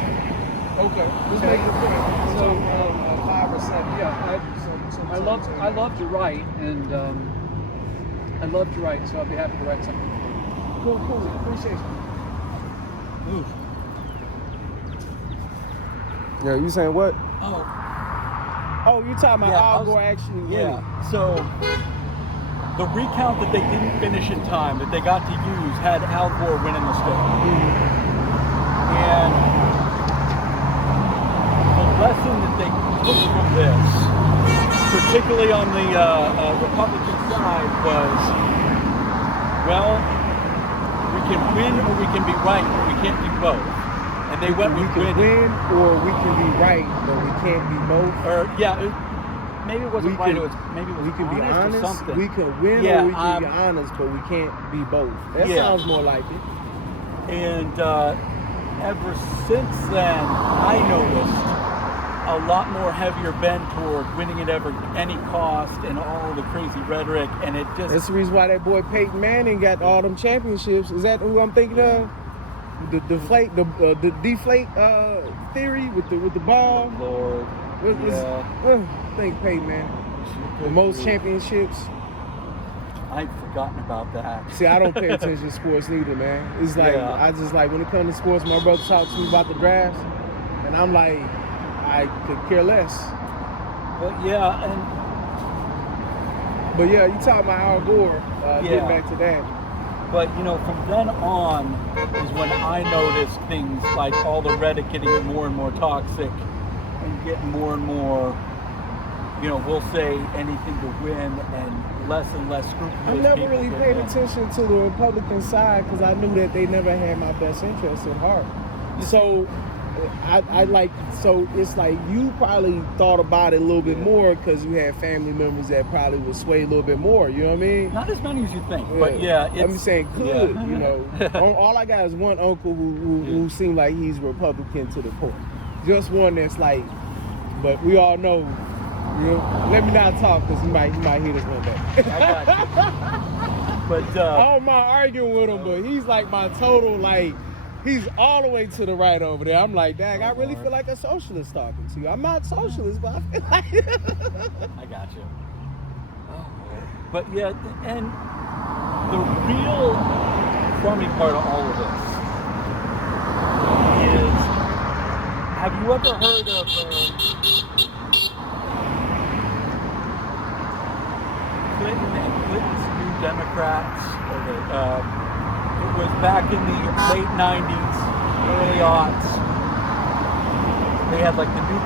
Okay. Let's make it a point. So 5 or 7. Yeah, I love to write, and I love to write, so I'll be happy to write something. Cool. Appreciate you. Ooh. Yeah, you saying what? Oh, You talking about Al Gore actually winning? yeah. So the recount that they didn't finish in time, that they got to use, had Al Gore winning the state. And the lesson that they took from this, particularly on the Republican side, was, well, we can win or we can be right, but we can't do both. And they went with we can winning. win or we can be right, but we can't be both. Or maybe it wasn't right. Maybe it was we can be honest. or something. We can win or we can be honest, but we can't be both. That sounds more like it. And ever since then, I noticed a lot more heavier bend toward winning at any cost and all the crazy rhetoric, and it just... That's the reason why that boy Peyton Manning got all them championships. Is that who I'm thinking of? The deflate theory with the ball. Lord, I think Peyton Manning. The most championships. I'd forgotten about that. See, I don't pay attention to sports neither, man. It's like, I just like, when it comes to sports, my brother talks to me about the draft, and I'm like, I could care less. But you talking about Al Gore, getting back to that. But from then on is when I noticed things like all the Reddit getting more and more toxic and getting more and more, we'll say anything to win and less scrupulous. I never really paid attention to the Republican side because I knew that they never had my best interest at heart. So so it's like you probably thought about it a little bit more because you had family members that probably would sway a little bit more, you know what I mean? Not as many as you think, but I'm saying could, all I got is one uncle who seemed like he's Republican to the core. Just one that's like, but we all know, let me not talk because he might hear this one day. I got you. But I don't mind arguing with him, but he's like my total, like, he's all the way to the right over there. I'm like, dang, I really feel like a socialist talking to you. I'm not socialist, but I feel like I got you. But and the real funny part of all of this is, have you ever heard of Clinton's New Democrats? Okay. It was back in the late 90s, early aughts. They had like the new,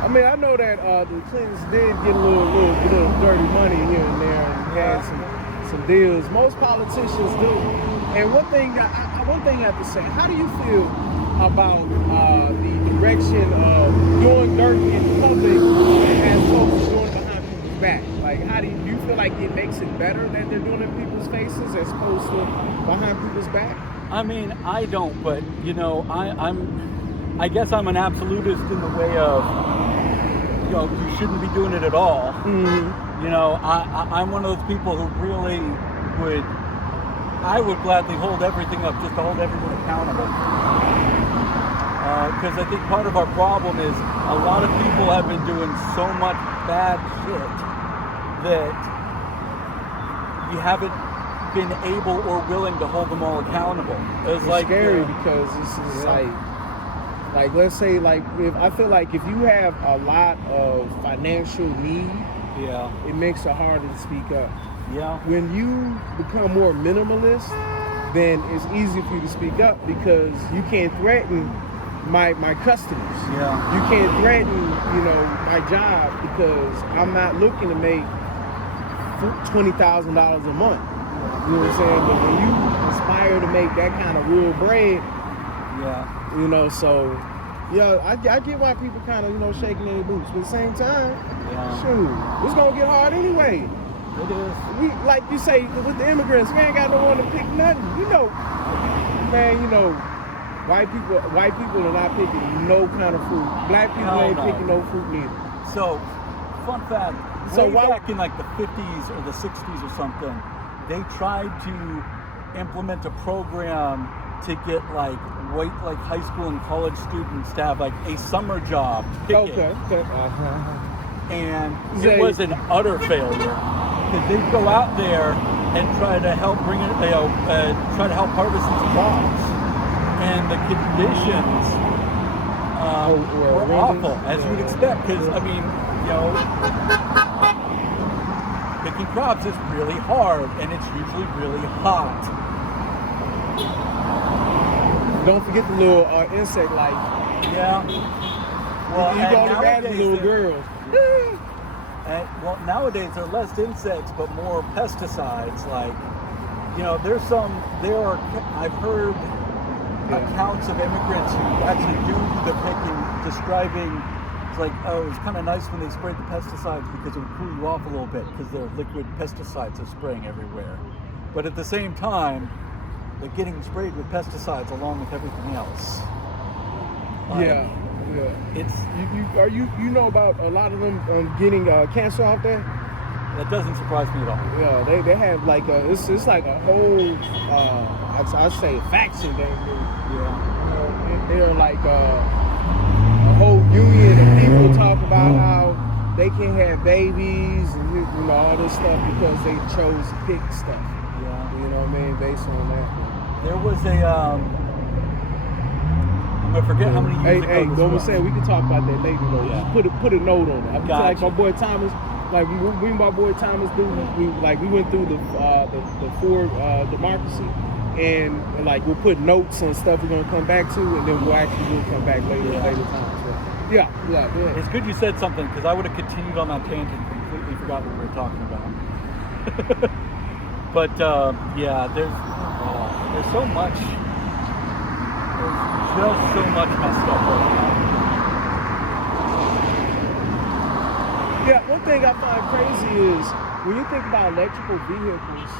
I mean, I know that the Clintons did get a little dirty money here and there, and had some deals. Most politicians do. And one thing I have to say: how do you feel about the direction of doing dirt in public as opposed to doing it behind people's back? Like, how do you feel like it makes it better that they're doing it in people's faces as opposed to behind people's back? I mean, I don't, but you know, I guess I'm an absolutist in the way of, you know, you shouldn't be doing it at all. Mm-hmm. You know, I'm one of those people who really I would gladly hold everything up just to hold everyone accountable. Because I think part of our problem is a lot of people have been doing so much bad shit that you haven't been able or willing to hold them all accountable. It's like scary because this is like let's say like if I feel like if you have a lot of financial need, it makes it harder to speak up. Yeah. When you become more minimalist, then it's easy for you to speak up because you can't threaten my customers. Yeah. You can't threaten, you know, my job because I'm not looking to make $20,000 a month. You know what I'm saying? But when you aspire to make that kind of real bread, you know, so I get why people kind of, you know, shaking their boots. But at the same time, shoot, it's gonna get hard anyway. It is. We, like you say, with the immigrants, we ain't got no one to pick nothing. You know, man, you know, white people are not picking no kind of fruit. Black people ain't picking no fruit neither. So, fun fact, way back in like the 50s or the 60s or something, they tried to implement a program to get like white high school and college students to have like a summer job picking. Okay. And it was an utter failure because they'd go out there and try to help try to help harvest these crops, and the conditions were awful, as you would expect. Because I mean, you know, picking crops is really hard, and it's usually really hot. Don't forget the little insect life. Yeah. Well, you don't imagine little girls. Well, nowadays there are less insects, but more pesticides. Like, you know, I've heard accounts of immigrants who actually do the picking, describing, it's like, oh, it's kind of nice when they sprayed the pesticides because it would cool you off a little bit because the liquid pesticides are spraying everywhere. But at the same time, they're getting sprayed with pesticides along with everything else. It's you know about a lot of them getting cancer off there? That doesn't surprise me at all. Yeah, they have like it's like a whole I'd say faction thing. They're like a whole union of people talk about how they can't have babies and you know all this stuff because they chose to pick stuff. You know what I mean? Based on that. There was I'm gonna forget how many years ago. Hey, don't say we can talk about that later though. Just put a note on it. Like my boy Thomas, like we and my boy Thomas do. We went through the Ford democracy, and like we'll put notes on stuff we're gonna come back to, and then we'll come back later times. So, yeah. It's good you said something because I would have continued on that tangent and completely forgot what we were talking about. But there's so much. There's just so much messed up right now. Yeah, one thing I find crazy is when you think about electrical vehicles,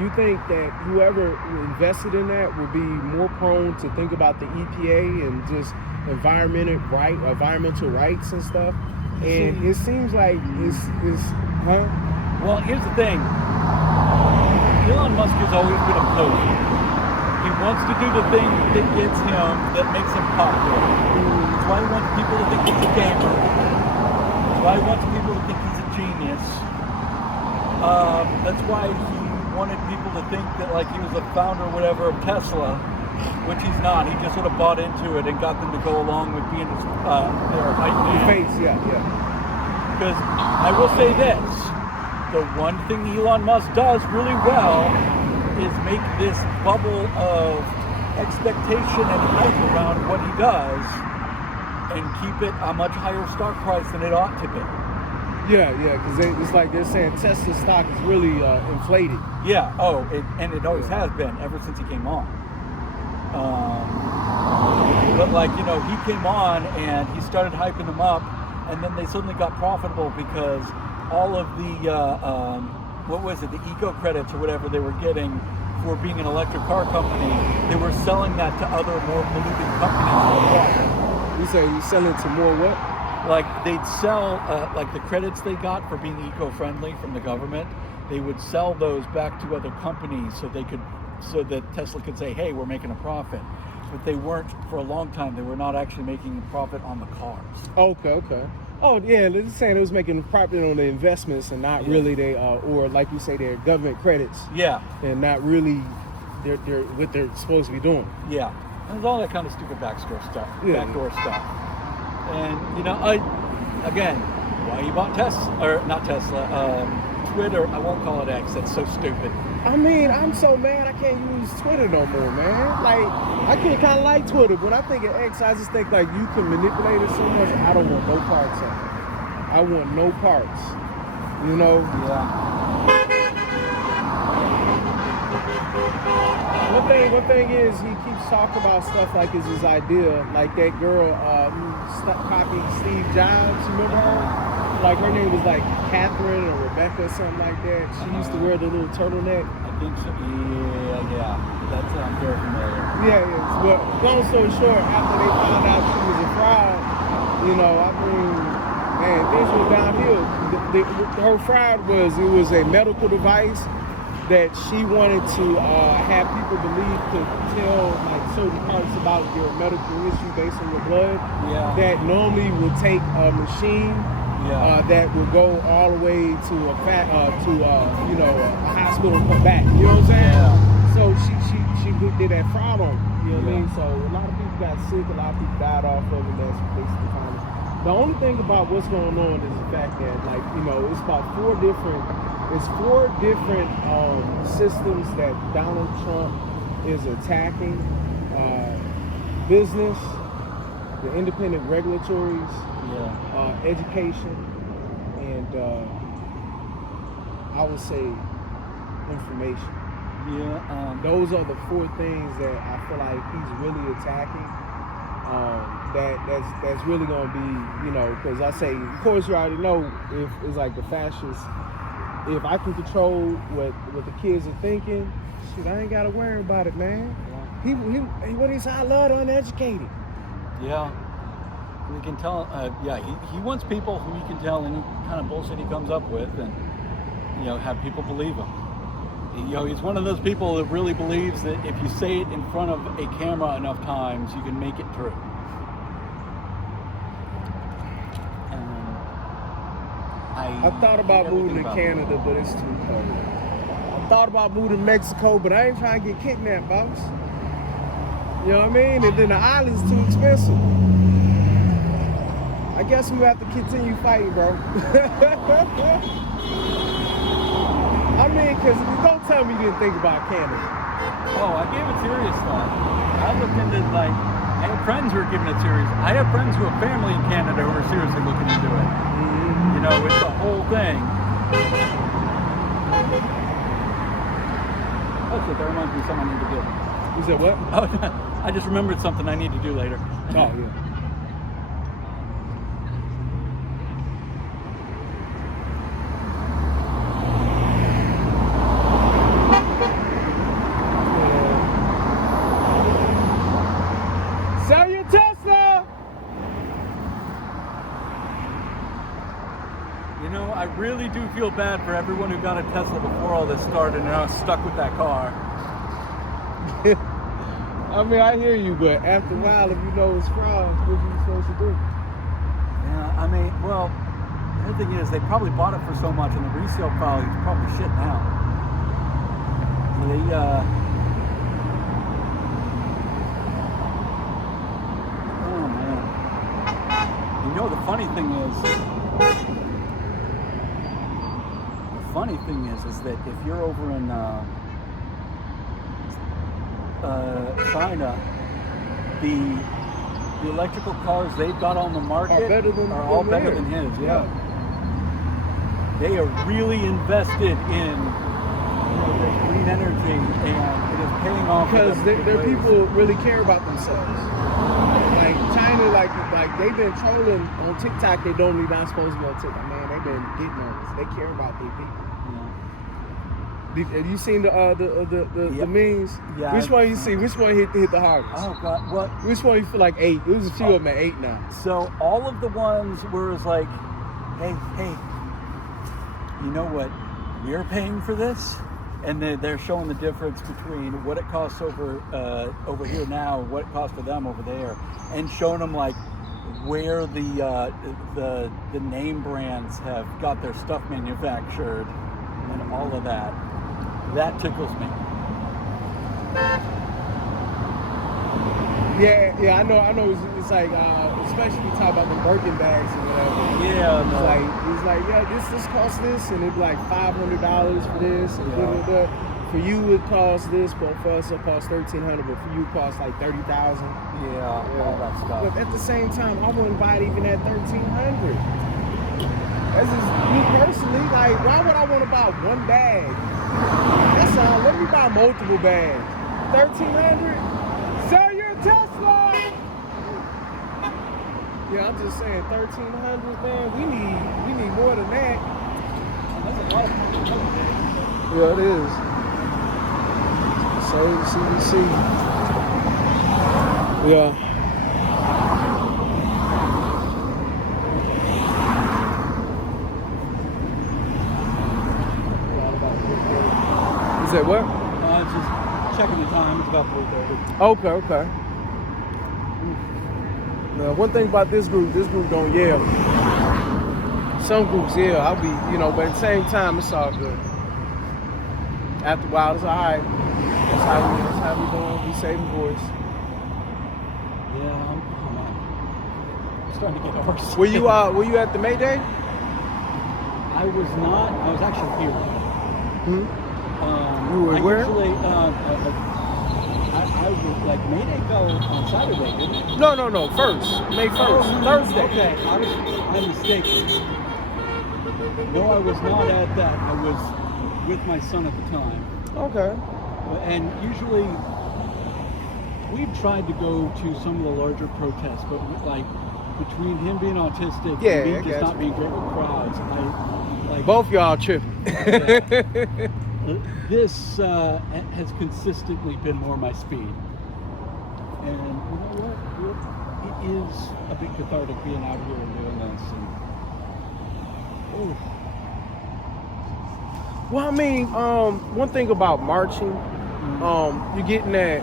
you think that whoever invested in that would be more prone to think about the EPA and just environmental rights and stuff. And it seems like it's Well, here's the thing. Elon Musk has always been a poser. He wants to do the thing that gets him, that makes him popular. That's why he wants people to think he's a gamer. That's why he wants people to think he's a genius. That's why he wanted people to think that like he was the founder or whatever of Tesla, which he's not. He just sort of bought into it and got them to go along with being his face. Yeah. Because I will say this. the one thing Elon Musk does really well is make this bubble of expectation and hype around what he does and keep it a much higher stock price than it ought to be. Yeah, because it's like they're saying Tesla stock is really inflated. Yeah, and it always has been ever since he came on. But like, you know, he came on and he started hyping them up, and then they suddenly got profitable because all of the, what was it, the eco credits or whatever they were getting for being an electric car company, they were selling that to other more polluting companies for profit. You say you're selling to more what? Like they'd sell, like the credits they got for being eco-friendly from the government, they would sell those back to other companies so that Tesla could say, hey, we're making a profit. But they weren't, for a long time, they were not actually making a profit on the cars. Okay. Oh yeah, they're just saying it was making profit on the investments and not really or like you say, their government credits. Yeah. And not really they're what they're supposed to be doing. Yeah. There's all that kind of stupid backdoor stuff. And you know, again, why you bought Tesla or not Tesla? Twitter. I won't call it X. That's so stupid. I mean, I'm so mad I can't use Twitter no more, man. Like, I can kind of like Twitter, but when I think of X, I just think like you can manipulate it so much. I don't want no parts of it. I want no parts. You know? Yeah. One thing is he keeps talking about stuff like it's his idea, like that girl who copied Steve Jobs. You remember her? Like her name was like Catherine or Rebecca or something like that. She used to wear the little turtleneck. I think so. Yeah. That sounds very familiar. Yeah. But long story short, after they found out she was a fraud, you know, I mean, man, things went downhill. Her fraud was a medical device that she wanted to have people believe to tell like certain parts about your medical issue based on your blood. Yeah. That normally would take a machine. That would go all the way to a hospital and come back. You know what I'm saying? Yeah. So she did that fraud on you. You know what I mean? So a lot of people got sick, a lot of people died off of it. That's basically kind of. The only thing about what's going on is the fact that, like, you know, it's about four different systems that Donald Trump is attacking. Business, the independent regulatories, education, and I would say information. Yeah. Those are the four things that I feel like he's really attacking. That's really going to be, you know, because I say, of course, you already know if it's like the fascists. If I can control what the kids are thinking, shit, I ain't got to worry about it, man. What he said, I love the uneducated. Yeah. We can tell, he wants people who he can tell any kind of bullshit he comes up with and, you know, have people believe him. You know, he's one of those people that really believes that if you say it in front of a camera enough times, you can make it true. I thought about moving to Canada, but it's too cold. I thought about moving to Mexico, but I ain't trying to get kidnapped, boss. You know what I mean? And then the island's too expensive. I guess we have to continue fighting, bro. I mean, because don't tell me you didn't think about Canada. Oh, I gave it serious thought. I looked into, like, I have friends who are giving it serious. I have friends who have family in Canada who are seriously looking into it. Mm-hmm. You know, it's the whole thing. Oh, shit, that reminds me of something I need to do. You said what? Oh, I just remembered something I need to do later. Oh, yeah. Sell your Tesla! You know, I really do feel bad for everyone who got a Tesla before all this started and now is stuck with that car. I mean, I hear you, but after a while, if you know it's fraud, what are you supposed to do? Yeah, I mean, well, the other thing is they probably bought it for so much and the resale value is probably shit now. Oh, man. You know, the funny thing funny thing is that if you're over in China, the electrical cars they've got on the market are all better than his. Yeah. They are really invested in the green energy, and it is paying off. Because their people really care about themselves. Like China, like they've been trolling on TikTok. They don't even not supposed to be on TikTok. Man, they've been getting on this. They care about their people. Have you seen the memes? Yeah. Which one you see? Which one hit the hardest? Oh God, what? Which one you feel like 8? It was a few of them at 8 now. So all of the ones where it's like, hey, you know what? We're paying for this, and they're showing the difference between what it costs over here now, what it costs for them over there, and showing them like where the name brands have got their stuff manufactured and all of that. That tickles me. Yeah, I know. It's like, especially when you talk about the Birkin bags or whatever. Yeah, it's like, yeah, this costs this, and it'd be like $500 for this, and for you it costs this, but for us it costs $1,300, but for you it costs like $30,000. Yeah, all that stuff. But at the same time, I wouldn't buy it even at $1,300. That's just me personally. Like, why would I want to buy one bag? That's all. Let me buy multiple bags. $1,300. Sell your Tesla. Yeah, I'm just saying, $1,300, man. We need more than that. That's a lot of money. Yeah, it is. So CBC. Yeah. Is that what? Just checking the time. It's about 3:30. Okay. Now, one thing about this group don't yell. Some groups yell. I'll be, but at the same time, it's all good. After a while, it's all right. That's how we doing. We saving voice. Yeah, I'm starting to get hoarse. Were you at the May Day? I was not. I was actually here. You were where? Usually, I would like May Day fell on Saturday, didn't it? No. First, May 1st, Thursday. Okay, I'm mistaken. No, I was not at that. I was with my son at the time. Okay. And usually, we've tried to go to some of the larger protests, but like between him being autistic and me just not being great with crowds, both y'all tripping. This has consistently been more my speed. And you know what? It is a bit cathartic being out here and doing this. Well, I mean, one thing about marching, you're getting that.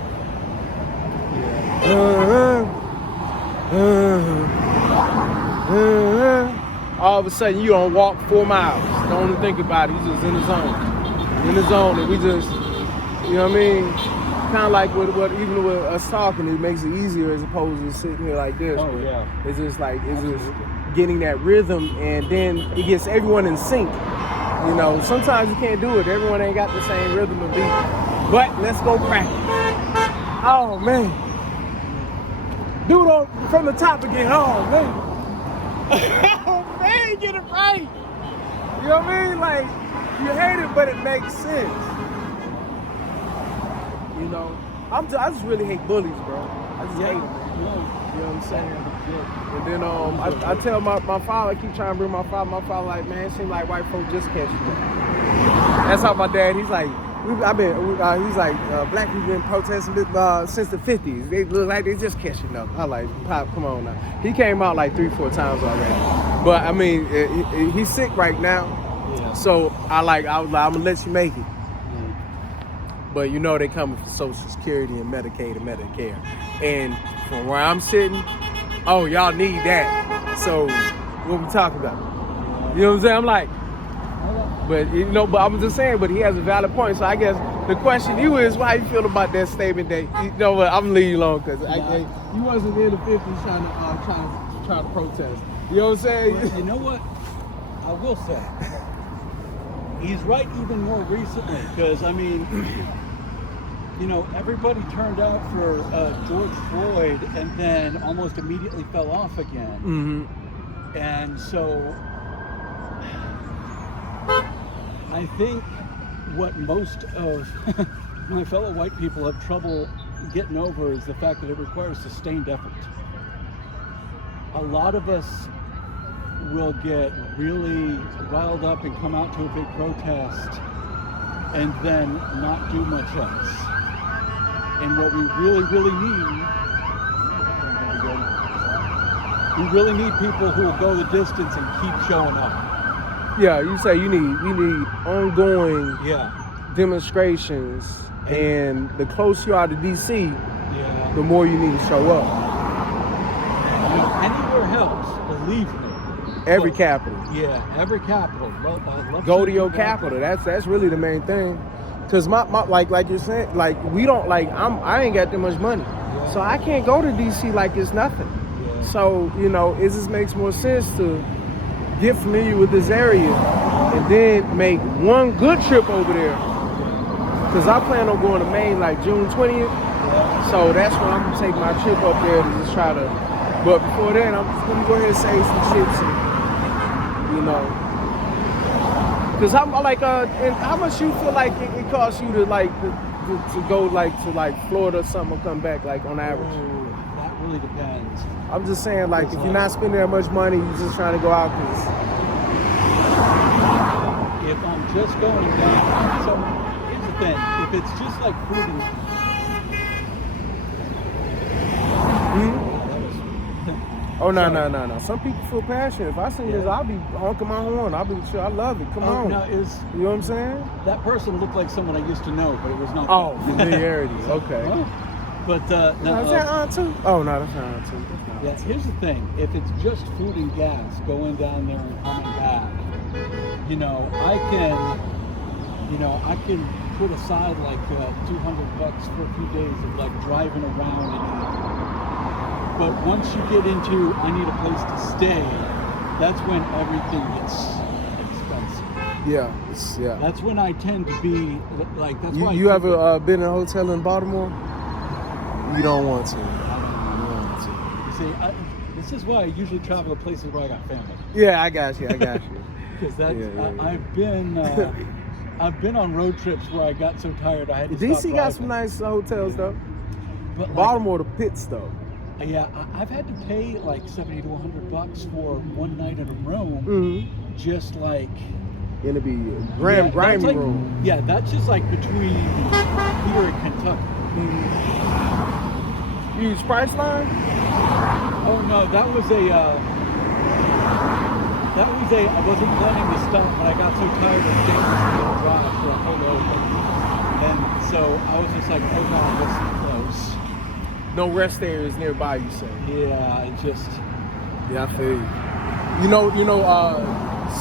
All of a sudden, you don't walk 4 miles. Don't even think about it. You're just in the zone. And we just, you know what I mean? Kind of like what even with us talking, it makes it easier as opposed to sitting here like this. Oh, yeah. It's just like, just getting that rhythm, and then it gets everyone in sync. Sometimes you can't do it. Everyone ain't got the same rhythm and beat. But let's go practice. Oh, man. Do it from the top again. Oh, man. Oh, man, get it right. You know what I mean? Like, you hate it, but it makes sense. I just really hate bullies, bro. I just hate them, man. You know what I'm saying? And then I tell my father, I keep trying to bring my father like, man, it seems like white folks just catch you. That's how my dad, he's like, black people been protesting since the 50s. They look like they just catching up. I like, Pop, come on now. He came out like 3-4 times already. But I mean, he's sick right now. Yeah. So I was like, I'm gonna let you make it. But they coming for Social Security and Medicaid and Medicare. And from where I'm sitting, oh, y'all need that. So what we talking about? You know what I'm saying? I'm like, but but I'm just saying, but he has a valid point. So I guess the question you is, how you feel about that statement that, I'm gonna leave you alone because you wasn't in the 50s trying to protest. You know what I'm saying? Well, you know what? I will say, He's right even more recently, because, I mean, you know, everybody turned out for George Floyd and then almost immediately fell off again. Mm-hmm. And so I think what most of my fellow white people have trouble getting over is the fact that it requires sustained effort. A lot of us will get really riled up and come out to a big protest and then not do much else. And what we really need people who will go the distance and keep showing up. Yeah, you say we need ongoing demonstrations, and the closer you are to DC, the more you need to show up. I mean, anywhere else, believe me. Every capital. Yeah, every capital. Go to your capital. That's really the main thing. Cause my like you're saying, like we don't like I ain't got that much money, so I can't go to DC like it's nothing. Yeah. So you know, it just makes more sense to get familiar with this area and then make one good trip over there. Cause I plan on going to Maine like June 20th, so that's when I'm gonna take my trip up there to just try to. But before then, I'm just gonna go ahead and save some chips, and, you know. Cause I'm like, and how much you feel like it costs you to like to go like to Florida or something, or come back like on average? Oh, that really depends. I'm just saying, like, if you're not spending that much money, you're just trying to go out. Cause if I'm just going down, so here's the thing: if it's just like food and oh no. Some people feel passionate. If I sing this, I'll be honking my horn. I'll be sure I love it. Come on. No, you know what I'm saying? That person looked like someone I used to know, but it was not. Oh, familiarity. Okay. But no, is that aunt too? Oh no, that's not aunt too. Yeah, here's the thing: if it's just food and gas going down there and coming back, you know, I can put aside like $200 for a few days of like driving around and. But once you get into, I need a place to stay, that's when everything gets expensive. Yeah. That's when I tend to be like, that's why. You ever been in a hotel in Baltimore? You don't want to. You see, this is why I usually travel to places where I got family. Yeah, I got you. Because that's, I've been on road trips where I got so tired I had to stop DC driving. got some nice hotels though. But Baltimore, the pits though. Yeah, I've had to pay like $70 to $100 for one night in a room, just like gonna be a grimy room. Yeah, that's just like between here and Kentucky. You use Priceline? Oh no, that was I wasn't planning to stop, but I got so tired of dangerous drive, so I pulled over. And so I was just like, oh no, this is close. No rest areas nearby, you say? Yeah, it just. Yeah, I feel you. You know,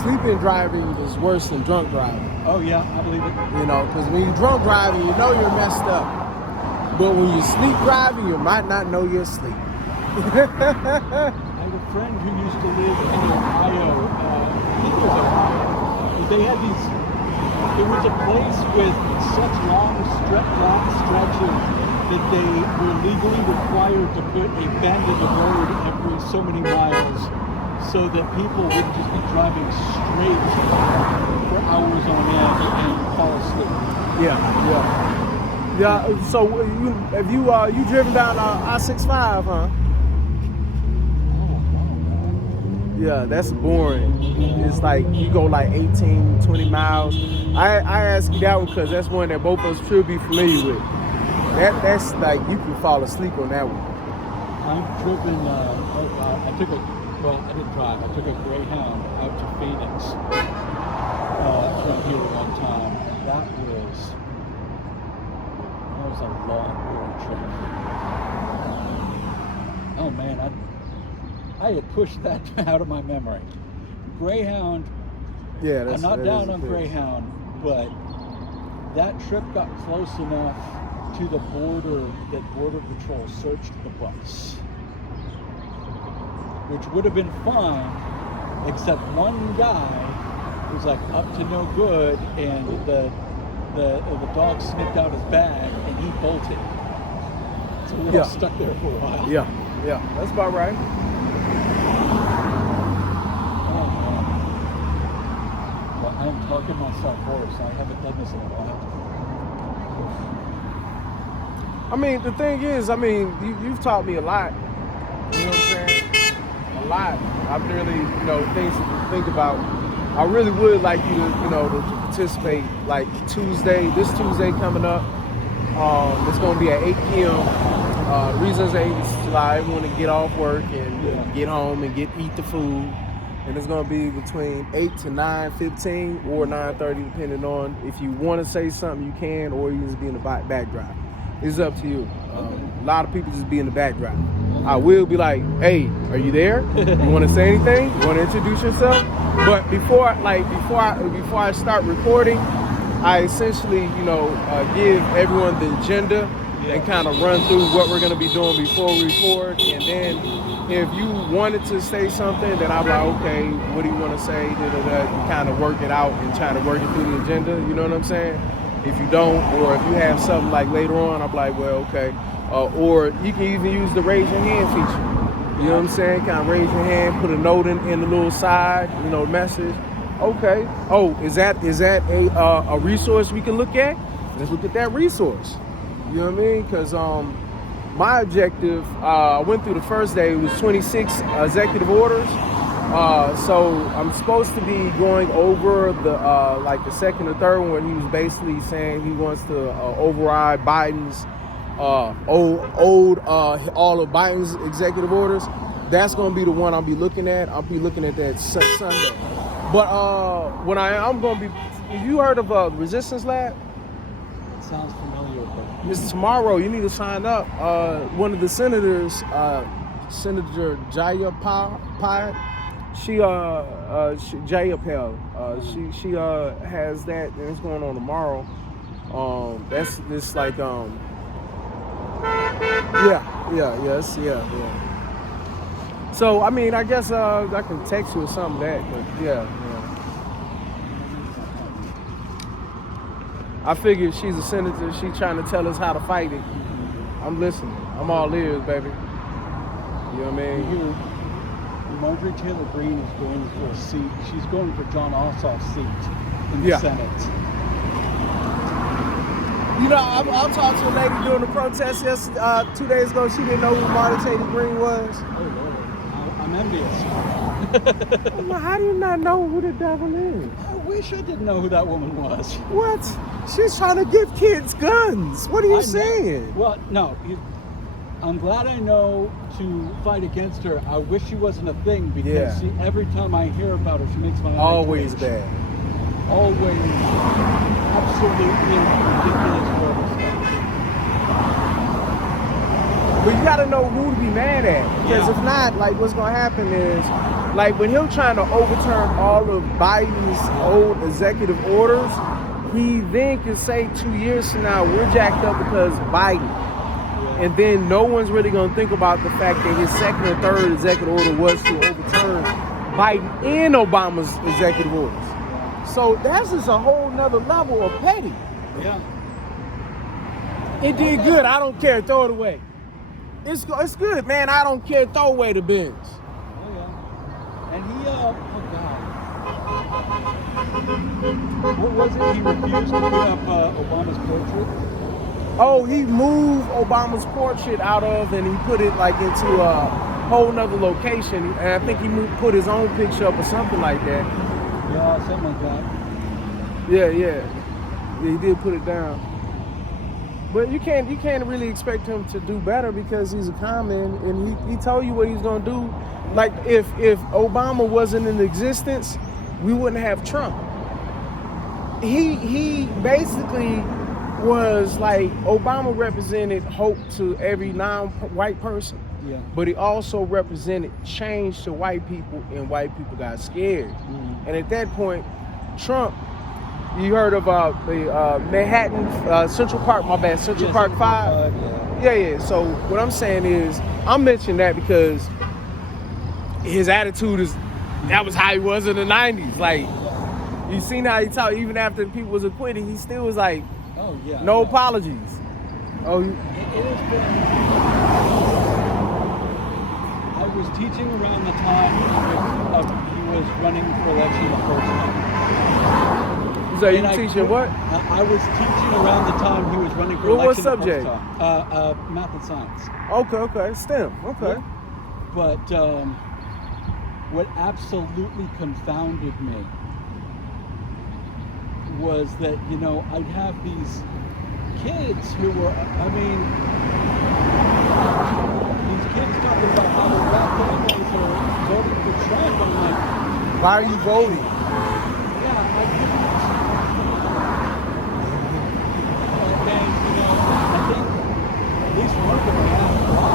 sleeping driving is worse than drunk driving. Oh yeah, I believe it. You know, because when you're drunk driving, you know you're messed up. But when you're sleep driving, you might not know you're asleep. I have a friend who used to live in Ohio. I think it was Ohio. They had these. There was a place with such long stretches that they were legally required to put a bend in the road every so many miles, so that people wouldn't just be driving straight for hours on end and fall asleep. Yeah. So have you driven down I-65, huh? Yeah, that's boring. It's like you go like 18, 20 miles. I ask you that one because that's one that both of us should be familiar with. That's like you can fall asleep on that one. I've driven. I didn't drive. I took a Greyhound out to Phoenix from here one time. That was a long road trip. Oh man, I had pushed that out of my memory. Greyhound. Yeah, I'm not down on Greyhound, but that trip got close enough to the border that Border Patrol searched the bus, which would have been fine, except one guy was like up to no good, and the dog sniffed out his bag and he bolted. So we were all stuck there for a while. Yeah, that's about right. Well, I'm talking myself hoarse. I haven't done this in a while. I mean, the thing is, you've taught me a lot. You know what I'm saying? A lot. I've really, things to think about. I really would like you to, to participate. Like this Tuesday coming up. It's going to be at 8 p.m. The reason it's 8 is I want to get off work and get home and eat the food. And it's going to be between 8 to 9:15 or 9:30, depending on if you want to say something, you can, or you just be in the backdrop. It's up to you. A lot of people just be in the backdrop. I will be like, hey, are you there? You want to say anything? You want to introduce yourself? But before I start recording, I essentially, give everyone the agenda and kind of run through what we're going to be doing before we record. And then if you wanted to say something, then I'm like, okay, what do you want to say? You kind of work it out and try to work it through the agenda. You know what I'm saying? If you don't, or if you have something like later on, I'm like, well, okay. Or you can even use the raise your hand feature. You know what I'm saying? Kind of raise your hand, put a note in the little side, message. Okay. Oh, is that a resource we can look at? Let's look at that resource. You know what I mean? Because my objective, I went through the first day, it was 26 executive orders. So I'm supposed to be going over the second or third one. He was basically saying he wants to override Biden's all of Biden's executive orders. That's going to be the one I'll be looking at. I'll be looking at that Sunday. But when I'm going to be, have you heard of Resistance Lab? It sounds familiar, but It's tomorrow. You need to sign up. One of the senators, Senator Jayapal, she has that, and it's going on tomorrow. That's this like yeah. So I mean, I guess I can text you or something back, but yeah. I figured she's a senator. She's trying to tell us how to fight it. I'm listening. I'm all ears, baby. You know what I mean? Marjorie Taylor Greene is going for a seat. She's going for John Ossoff's seat in the Senate. I talked to a lady during the protest 2 days ago. She didn't know who Marjorie Taylor Greene was. Oh, Lord. I'm envious. I'm like, how do you not know who the devil is? I wish I didn't know who that woman was. What? She's trying to give kids guns. What are you saying? Well, no. I'm glad I know to fight against her. I wish she wasn't a thing because every time I hear about her, she makes my eyes always twitch. bad. Always absolutely ridiculous horrible stuff. But you gotta know who to be mad at. Because if not, like what's gonna happen is, like with him trying to overturn all of Biden's old executive orders, he then can say 2 years from now, we're jacked up because Biden. And then no one's really going to think about the fact that his second or third executive order was to overturn Biden and Obama's executive orders. So that's just a whole nother level of petty. Yeah. It did good. I don't care. Throw it away. It's good, man. I don't care. Throw away the bins. Oh, yeah. And he, what was it? He refused to put up Obama's portrait? Oh, he moved Obama's portrait out of and he put it like into a whole nother location. And I think he put his own picture up or something like that. Yeah, something like that. Yeah, he did put it down. But you can't really expect him to do better because he's a common and he told you what he's gonna do. Like if Obama wasn't in existence, we wouldn't have Trump. He basically was like, Obama represented hope to every non-white person. Yeah. But he also represented change to white people, and white people got scared. And at that point, Trump, you heard about the Manhattan, Central Park, Central Park 5? Yeah. So what I'm saying is, I'm mentioning that because his attitude is, that was how he was in the 90s. Like, You seen how he talked even after the people was acquitted. He still was like, Oh yeah. no apologies. Oh, It has been. I was teaching around the time he was running for election the first time. so you teaching what? I was teaching around the time he was running for What election subject? the first time. Math and science. Okay, STEM. Okay. But what absolutely confounded me was that, you know, I'd have these kids who were, I mean, these kids talking about how their black families are voting for Trump. I'm like, Why are you voting? yeah, I couldn't. And, you know, I think at least one of them asked why.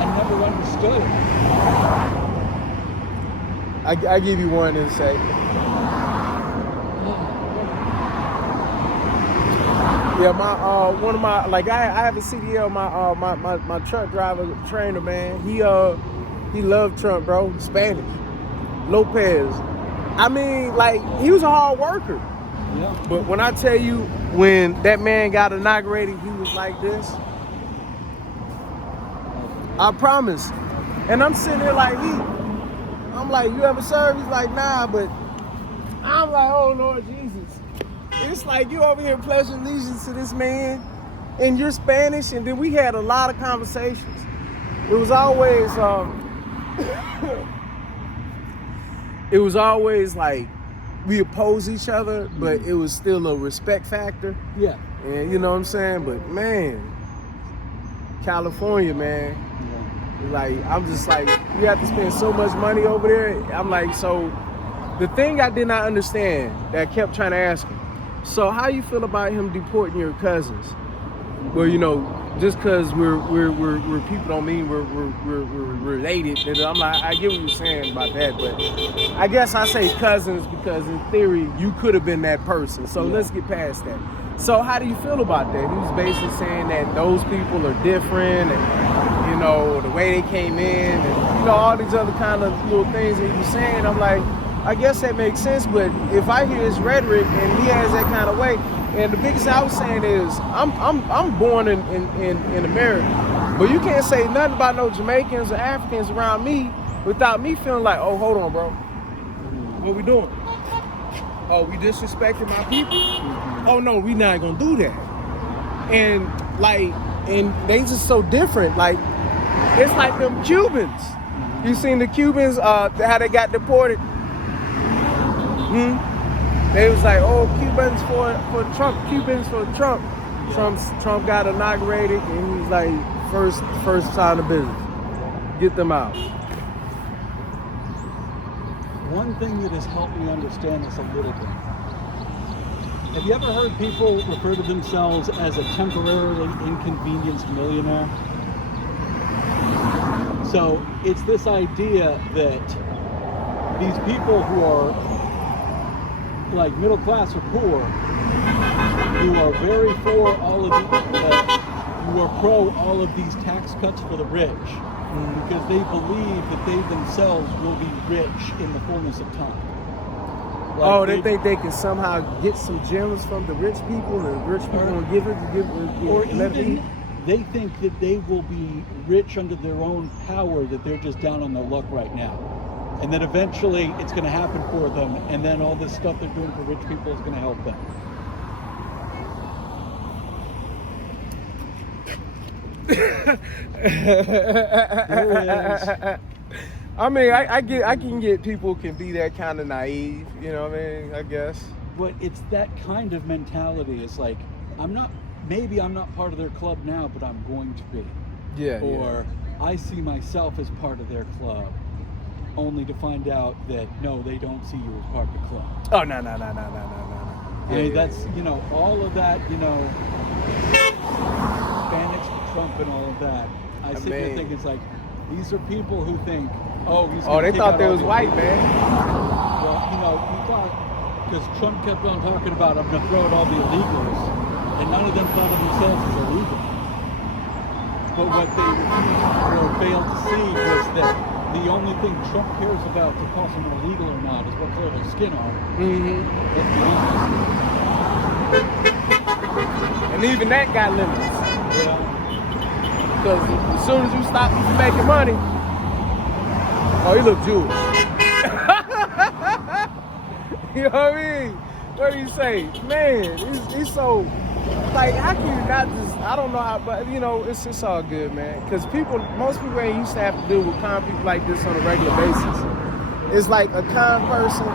I never understood it. I give you one insight. Yeah, my one of my I have a CDL. My truck driver trainer, man. He loved Trump, bro. Spanish, Lopez. I mean, like, he was a hard worker. Yeah. But when I tell you, when that man got inaugurated, he was like this. I promise. And I'm sitting there like, I'm like, you ever served? He's like, nah, but I'm like, oh Lord Jesus. It's like you over here pledging allegiance to this man and you're Spanish, and then we had a lot of conversations. It was always it was always like we oppose each other, but it was still a respect factor. Yeah. And you know what I'm saying? But man, California, man. Like, I'm just like, you have to spend so much money over there. I'm like, so the thing I did not understand that I kept trying to ask him, so how you feel about him deporting your cousins? Well, you know, just because we're people don't mean we're related. And I'm like, I get what you're saying about that, but I guess I say cousins because in theory you could have been that person. So let's get past that. So how do you feel about that? He was basically saying that those people are different, and you know, the way they came in, and you know, all these other kind of little things that he was saying. I'm like, I guess that makes sense, but if I hear his rhetoric and he has that kind of way, and the biggest thing I was saying is, I'm born in America, but you can't say nothing about no Jamaicans or Africans around me without me feeling like, oh, hold on, bro, what we doing? Oh, we disrespecting my people? Oh no, we not gonna do that. And like, and they just so different. Like, it's like them Cubans. You seen the Cubans, how they got deported? They was like, oh, Cubans for Trump, Cubans for Trump. Trump got inaugurated, and he was like, first sign of business. Get them out. One thing that has helped me understand this a little bit. Have you ever heard people refer to themselves as a temporarily inconvenienced millionaire? So it's this idea that these people who are like middle class or poor, who are very for all of who are pro all of these tax cuts for the rich, because they believe that they themselves will be rich in the fullness of time. Like they think they can somehow get some gems from the rich people, and the rich people will give it, or let it even eat. they think that they will be rich under their own power, that they're just down on their luck right now. And then eventually it's going to happen for them, and then all this stuff they're doing for rich people is going to help them. I mean, I can get people can be that kind of naive, you know what I mean, I guess. But it's that kind of mentality. It's like, maybe I'm not part of their club now, but I'm going to be. Yeah. Or I see myself as part of their club, only to find out that no, they don't see you as part of the club. Oh, no. I mean, that's, you know, all of that, you know, Hispanics for Trump and all of that. I sit there thinking, it's like, these are people who think, oh, he's they thought they was white, man. Well, you know, he thought, because Trump kept on talking about, I'm going to throw out all the illegals, and none of them thought of themselves as illegal. But what they refused or failed to see was that the only thing Trump cares about to call someone illegal or not is what color their skin are. Let's be honest. And even that got limits. Yeah. Because as soon as you stop making money, oh, you look Jewish. You know what I mean? What do you say? Man, it's so, like, how can you not just, I don't know how, but, you know, it's all good, man. Because most people ain't used to have to deal with con people like this on a regular basis. It's like a con person.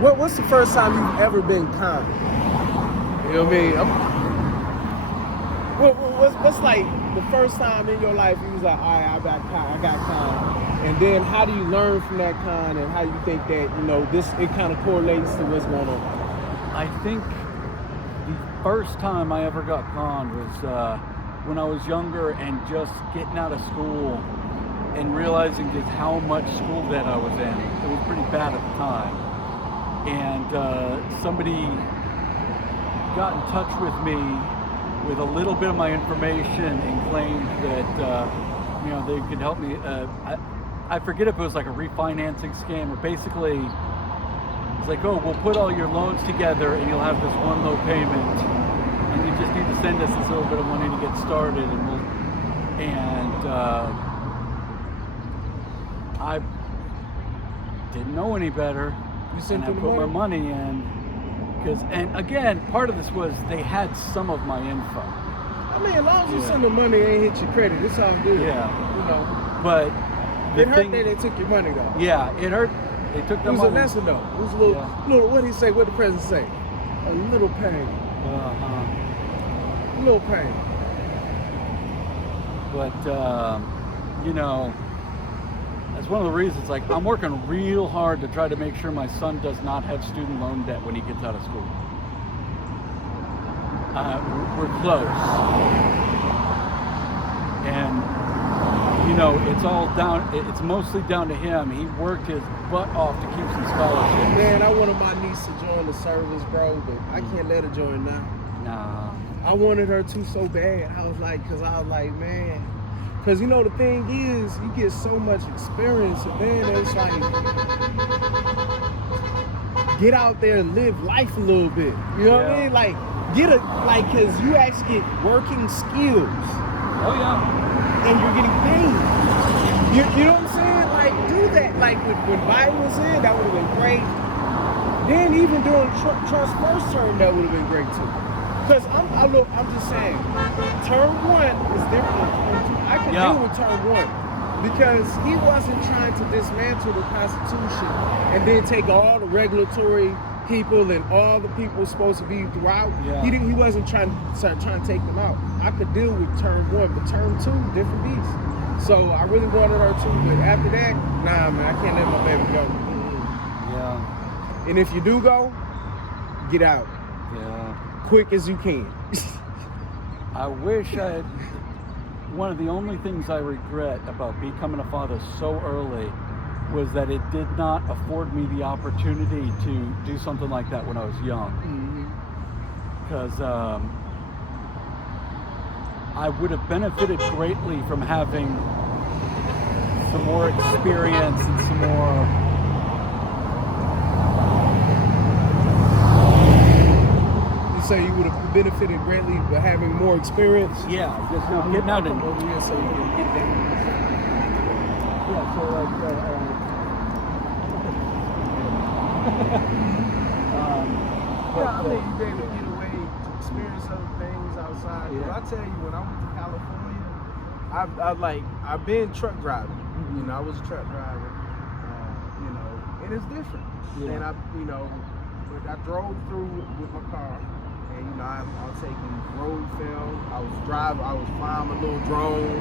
What's the first time you've ever been con? You know what I mean? What's like the first time in your life you was like, all right, I got con. And then how do you learn from that con, and how you think that, you know, it kind of correlates to what's going on? I think the first time I ever got conned was when I was younger and just getting out of school and realizing just how much school debt I was in. It was pretty bad at the time. And somebody got in touch with me with a little bit of my information and claimed that you know, they could help me. I forget if it was like a refinancing scam, or basically it's like, oh, we'll put all your loans together and you'll have this one low payment, and you just need to send us this little bit of money to get started, and I didn't know any better. You sent and I them put the my money in and again, part of this was they had some of my info. I mean, as long as you send the money, it ain't hit your credit. It's all good. Yeah. You know. But it hurt that they took your money, though. Yeah, it hurt. They took the money. It was a lesson, though. It was a little, what did he say? What did the president say? A little pain. A little pain. But, you know, that's one of the reasons, like, I'm working real hard to try to make sure my son does not have student loan debt when he gets out of school. We're close. And, you know, it's mostly down to him. He worked his butt off to keep some scholarships. Man, I wanted my niece to join the service, bro, but I can't let her join now. Nah. I wanted her to so bad. I was like, man. Because, you know, the thing is, you get so much experience, and then it's like, get out there and live life a little bit. You know what I mean? Like, because you actually get working skills. Oh, yeah. And you're getting paid. You know what I'm saying? Like, do that. Like, when Biden was in, that would have been great. Then even during Trump's first term, that would have been great, too. Because I'm just saying, term one is different than term two. I can deal with term one because he wasn't trying to dismantle the Constitution and then take all the regulatory people and all the people supposed to be throughout. Yeah. He wasn't trying to take them out. I could deal with term one, but term two, different beast. So I really wanted her to, but after that, nah, man, I can't let my baby go. Yeah. And if you do go, get out. Yeah. Quick as you can. I wish I had. One of the only things I regret about becoming a father so early was that it did not afford me the opportunity to do something like that when I was young. Because I would have benefited greatly from having some more experience and some more. So you would have benefited greatly by having more experience? Yeah, just getting out and over here so you can get that. Yeah, so like, I mean, you've been able to get away to experience other things outside. Yeah. I tell you, when I went to California, I've been truck driving. You know, I was a truck driver. You know, and it's different. Yeah. And but I drove through with my car. And, you know, I was taking road film. I was flying my little drone,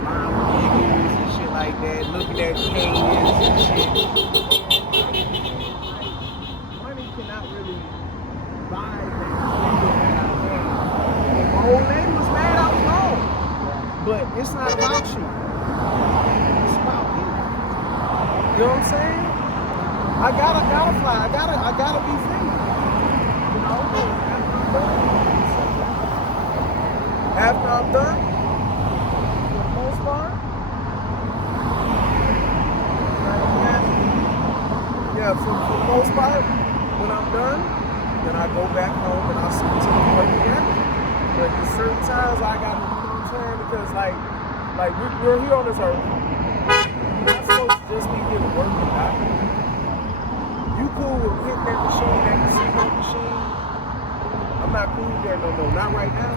flying with eagles and shit like that, looking at canyons and shit. Money cannot really buy that freedom that I had. And my old lady was mad I was gone. But it's not about you. It's about you. You know what I'm saying? I gotta fly. I gotta be free. You know? After I'm done, for the most part, most part, when I'm done, then I go back home and I'll continue working at it. But at certain times I got to, you know what I'm saying? Because like we're here on this earth. You're not supposed to just be here to work and die. You cool with hitting that machine, that casino machine? I'm not cool with that no more. Not right now.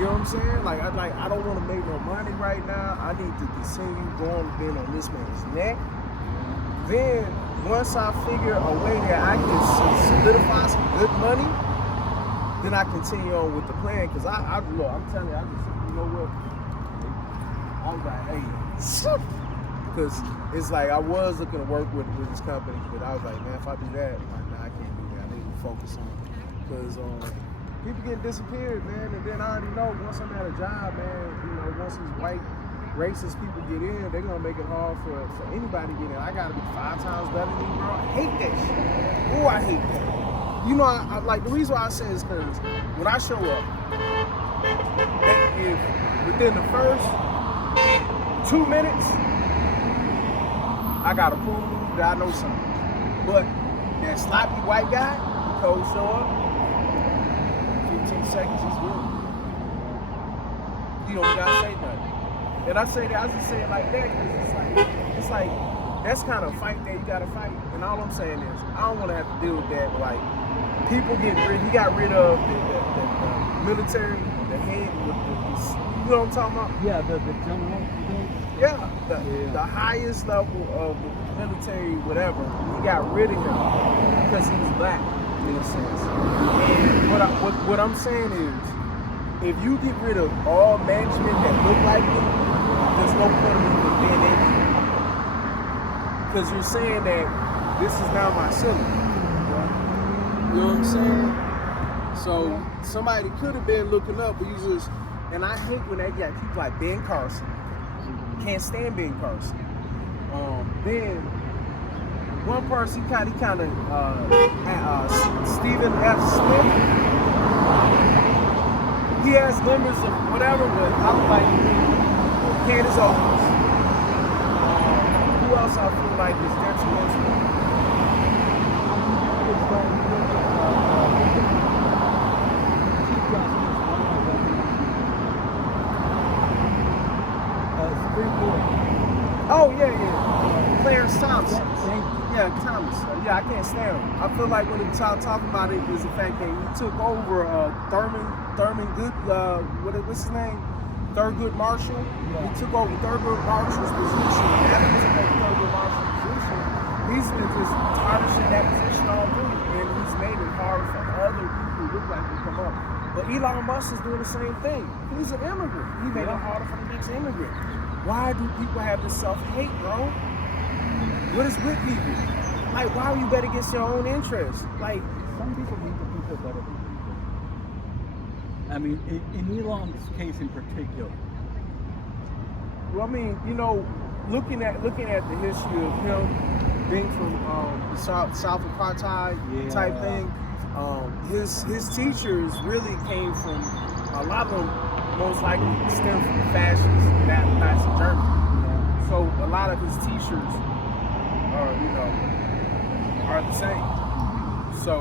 You know what I'm saying? I don't want to make no money right now. I need to continue going being on this man's neck. Then once I figure a way that I can solidify some good money, then I continue on with the plan. Cause look, I'm telling you, you know what? I was like, hey, because it's like I was looking to work with this company, but I was like, man, if I do that, like, nah, I can't do that. I need to focus on it. Because people get disappeared, man, and then I already know once I'm at a job, man, you know, once these white racist people get in, they're gonna make it hard for anybody to get in. I gotta be 5 times better than you, bro. I hate that shit. Oh, I hate that. You know, I like the reason why I say is because when I show up, if within the first 2 minutes, I got a prove that I know something. But that sloppy white guy, cold show up, 15 seconds, he's good. You don't gotta say nothing. And I say that, I just say it like that because it's like that's kind of a fight that you gotta fight. And all I'm saying is, I don't want to have to deal with that. Like people he got rid of the military, the head with you know what I'm talking about? Yeah, the general. Yeah, the highest level of the military, whatever. He got rid of him because he was black, in a sense. And what I'm saying is, if you get rid of all management that look like me, there's no point in even being in it. Because you're saying that this is now my cylinder. You know what I'm saying? So somebody could have been looking up, but you just, and I hate when they got people like Ben Carson. Can't stand Ben Carson. Then one person, he kind of Stephen F. Smith. He has glimmers of whatever, but I was like Candace Owens. Who else I feel like is detrimental? Oh yeah. Clarence Thomas. Yeah, Thomas. Yeah, I can't stand him. I feel like when he talking about it is the fact that he took over Thurman Good. What's his name? Thurgood Marshall. Yeah. He took over Thurgood Marshall's position. After he took over Thurgood Marshall's position, he's been just tarnishing that position all through, and he's made it hard for other people who look like they come up. But Elon Musk is doing the same thing. He's an immigrant. He made it harder for the next immigrant. Why do people have this self-hate, bro? What is with people? Like, why are you bet against your own interests? Like, some people need to think they're better than people. I mean, in Elon's case in particular. Well, I mean, you know, looking at the history of him being from the South Apartheid type thing, his teachers really came from, a lot of them most likely stem from the fascists, Nazi Germany. Yeah. So a lot of his teachers are the same. So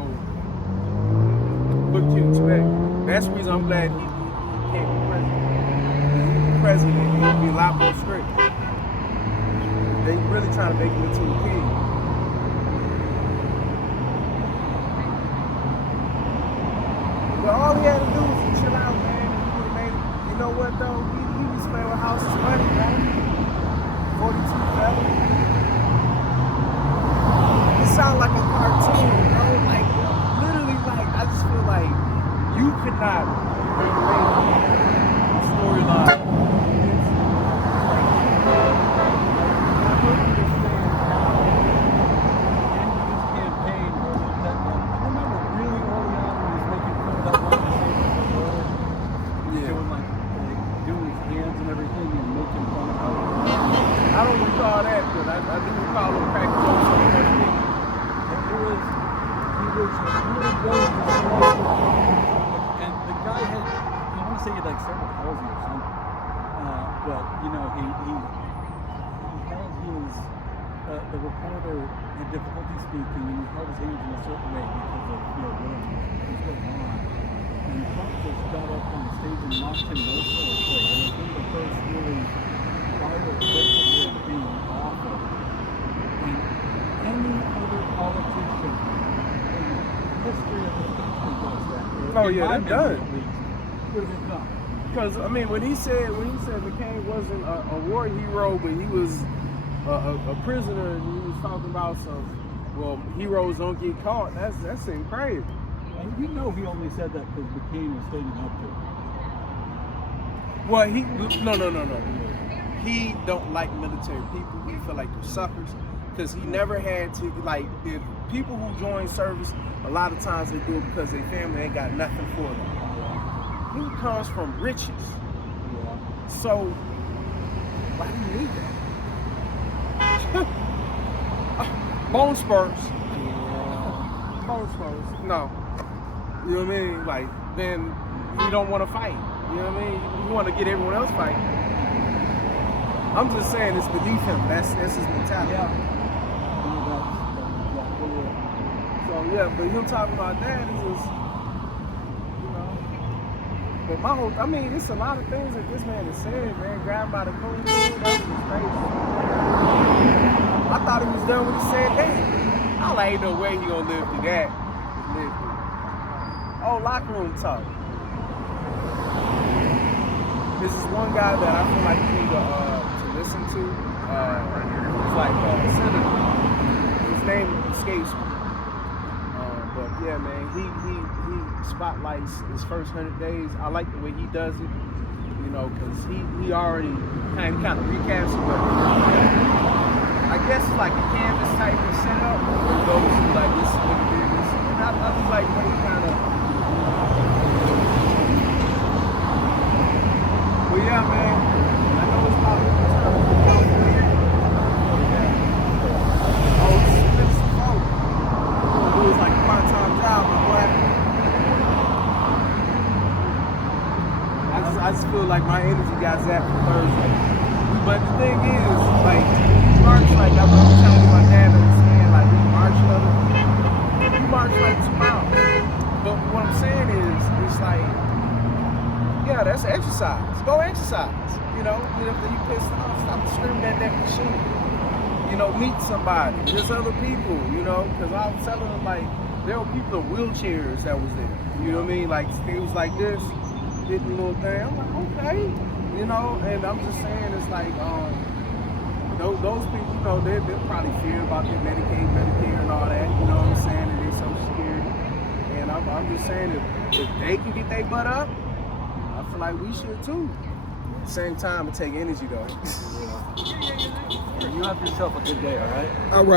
what you expect? That's the reason I'm glad he can't be president. He'll be a lot more strict. They really trying to make him into a king. But all he had to do was chill out, man. He would have made it. You know what though? He was playing with house's money, man. 42 fellas. It sounds like a cartoon, bro. Like literally, like I just feel like you could not recreate the storyline. I don't recall that, but I do recall him cracking jokes on everything. And he was really going to and the guy had, I want to say he had like cerebral palsy or something, but you know, he held his the reporter had difficulty speaking, and he held his hands in a certain way because of whatever was going on. And Trump just got up on the stage and mocked him mercilessly. And it was one of the first really viral clips of him being awful. And any other politician in the history of this country does that. Oh, yeah, they're done. Would have been done. Because I mean, when he said McCain wasn't a war hero, but he was a prisoner, and he was talking about heroes don't get caught. That seemed crazy. And you know he only said that because McCain was standing up to him. Well, no. He don't like military people. He feel like they're suckers because he never had to if people who join service. A lot of times they do it because their family ain't got nothing for them. He comes from riches. Yeah. So, why do you need that? Bone spurs. Yeah. Bone spurs. No. You know what I mean? Like, then you don't want to fight. You know what I mean? You want to get everyone else fighting. I'm just saying it's beneath him. That's his mentality. Yeah. So, yeah, but him talking about that is just, but it's a lot of things that this man has said, man. Grabbed by the coat, that was just crazy. I thought he was done when he said that. I was like, ain't no way he gonna live through that. Oh, locker room talk. This is one guy that I feel like you need to listen to. He's like a senator. His name escapes me. But yeah, man, he spotlights his first 100 days. I like the way he does it, because he already kind of recast it, but I guess it's like a canvas type of setup where it goes through like this is what it is. And I just like the way he kind of. Well, yeah, man, I know it's about it was like a part-time job, my boy. I just feel like my energy got zapped for Thursday. But the thing is, like, we march like I was telling my dad understand, like we march like 2 miles. But what I'm saying is, it's like, yeah, that's exercise. Go exercise. If you pissed off, stop screaming at that machine. Meet somebody. There's other people, because I was telling them, like, there were people in wheelchairs that was there. You know what I mean? Like, it was like this, did the little thing. I'm like, okay. And I'm just saying, it's like, those people, they're probably fear about their Medicaid, Medicare, and all that, you know what I'm saying, and their Social Security. And I'm just saying, if they can get their butt up, I feel like we should too. At the same time, it take energy, though. You have yourself a good day, all right? All right.